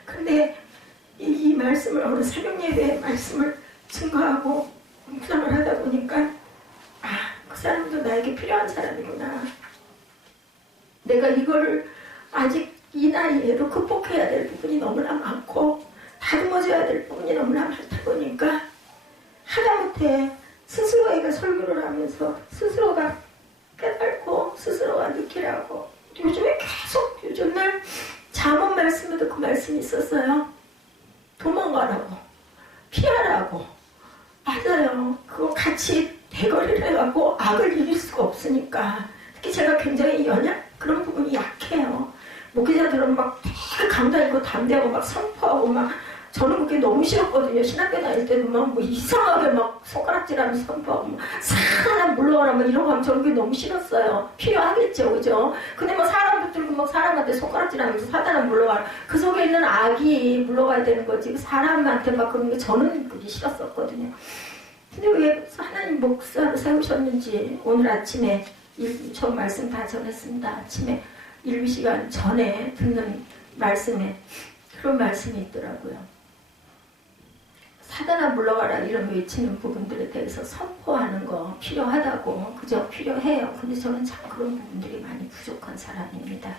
근데 이 말씀을 오늘 새벽 예배의 말씀을 증거하고 묵상을 하다 보니까 그 사람도 나에게 필요한 사람이구나. 내가 이거를 아직 이 나이에도 극복해야 될 부분이 너무나 많고 다듬어져야 될 부분이 너무나 많다 보니까 하다못해 스스로에게 설교를 하면서 스스로가 깨닫고 스스로가 느끼라고 요즘에 계속 요즘날 잠언 말씀에도 그 말씀이 있었어요. 도망가라고 피하라고. 맞아요. 그거 같이 대거리를 해갖고 악을 이길 수가 없으니까. 특히 제가 굉장히 그런 부분이 약해요. 목회자들은 막 되게 강단 있고 담대하고 막 선포하고 막 저는 그게 너무 싫었거든요. 신학교 다닐 때도 막 뭐 이상하게 막 손가락질하면서 선포하고 막 사람 물러가라 막 이런 거 하면 저는 그게 너무 싫었어요. 필요하겠죠, 그죠? 근데 뭐 사람 붙들고 막 사람한테 손가락질하면서 사단은 물러가라. 그 속에 있는 악이 물러가야 되는 거지. 그 사람한테 막 그런 게 저는 그게 싫었었거든요. 근데 왜 하나님 목사로 세우셨는지 오늘 아침에 저 말씀 다 전했습니다. 아침에 일부 시간 전에 듣는 말씀에 그런 말씀이 있더라고요. 사단아 물러가라 이런 외치는 부분들에 대해서 선포하는 거 필요하다고. 그죠? 필요해요. 근데 저는 참 그런 부분들이 많이 부족한 사람입니다.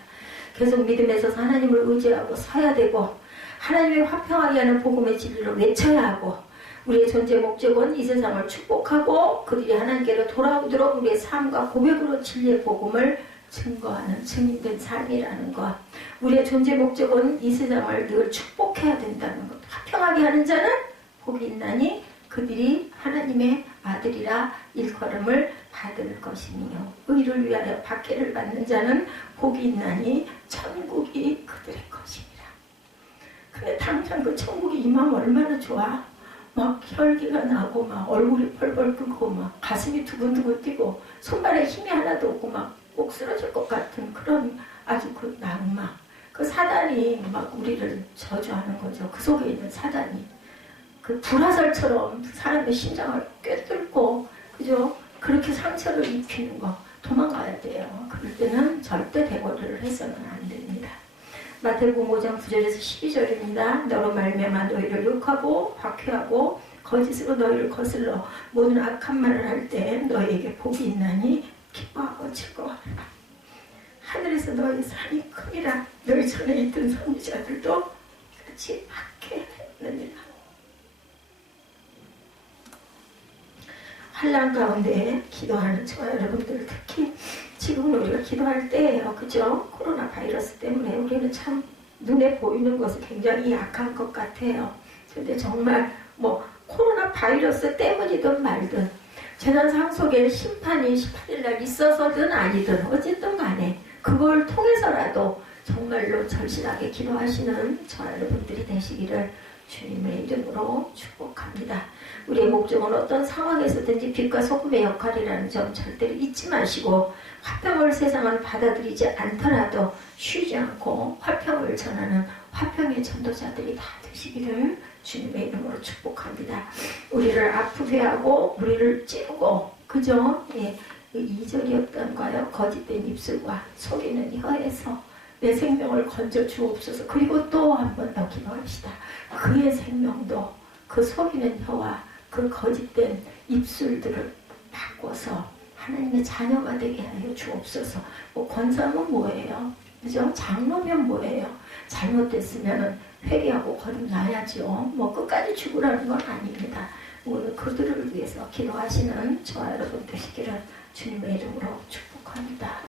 계속 믿음에서 하나님을 의지하고 서야 되고 하나님의 화평하게 하는 복음의 진리를 외쳐야 하고 우리의 존재 목적은 이 세상을 축복하고 그들이 하나님께로 돌아오도록 우리의 삶과 고백으로 진리의 복음을 증거하는 증인된 삶이라는 것. 우리의 존재 목적은 이 세상을 늘 축복해야 된다는 것. 화평하게 하는 자는 복이 있나니 그들이 하나님의 아들이라 일컬음을 받을 것이며 의를 위하여 박해를 받는 자는 복이 있나니 천국이 그들의 것이니라. 근데 당장 그 천국이 임하면 얼마나 좋아. 막 혈기가 나고 막 얼굴이 펄펄 끓고 막 가슴이 두근두근 뛰고 손발에 힘이 하나도 없고 막 꼭 쓰러질 것 같은 그런 아주 그 낭만. 그 사단이 막 우리를 저주하는 거죠. 그 속에 있는 사단이. 그 불화살처럼 사람의 심장을 꿰뚫고, 그죠? 그렇게 상처를 입히는 거 도망가야 돼요. 그럴 때는 절대 대거리를 해서는 안 됩니다. 마태복음 5장 9절에서 12절입니다. 너로 말미암아 너희를 욕하고 박해하고 거짓으로 너희를 거슬러 모든 악한 말을 할 때 너희에게 복이 있나니 기뻐하고 즐거워하라. 하늘에서 너희 상이 크니라. 너희 전에 있던 선지자들도 같이 박해했느니라. 환난 가운데 기도하는 저와 여러분들, 특히 지금 우리가 기도할 때예요. 그죠? 코로나 바이러스 때문에 우리는 참 눈에 보이는 것이 굉장히 약한 것 같아요. 근데 정말 뭐 코로나 바이러스 때문이든 말든 재난상 속에 심판이 18일 날 있어서든 아니든 어쨌든 간에 그걸 통해서라도 정말로 절실하게 기도하시는 저와 여러분들이 되시기를 주님의 이름으로 축복합니다. 우리의 목적은 어떤 상황에서든지 빛과 소금의 역할이라는 점 절대로 잊지 마시고 화평을 세상은 받아들이지 않더라도 쉬지 않고 화평을 전하는 화평의 전도자들이 다 되시기를 주님의 이름으로 축복합니다. 우리를 아프게 하고 우리를 찌르고 그죠? 예, 2절이었던가요? 거짓된 입술과 속이는 혀에서 내 생명을 건져 주옵소서. 그리고 또 한 번 더 기도합시다. 그의 생명도 그 속이는 혀와 그 거짓된 입술들을 바꿔서 하나님의 자녀가 되게 하여 주옵소서. 뭐 권사면 뭐예요? 그죠? 장로면 뭐예요? 잘못됐으면 회개하고 거듭나야죠. 뭐 끝까지 죽으라는 건 아닙니다. 오늘 그들을 위해서 기도하시는 저와 여러분 되시기를 주님의 이름으로 축복합니다.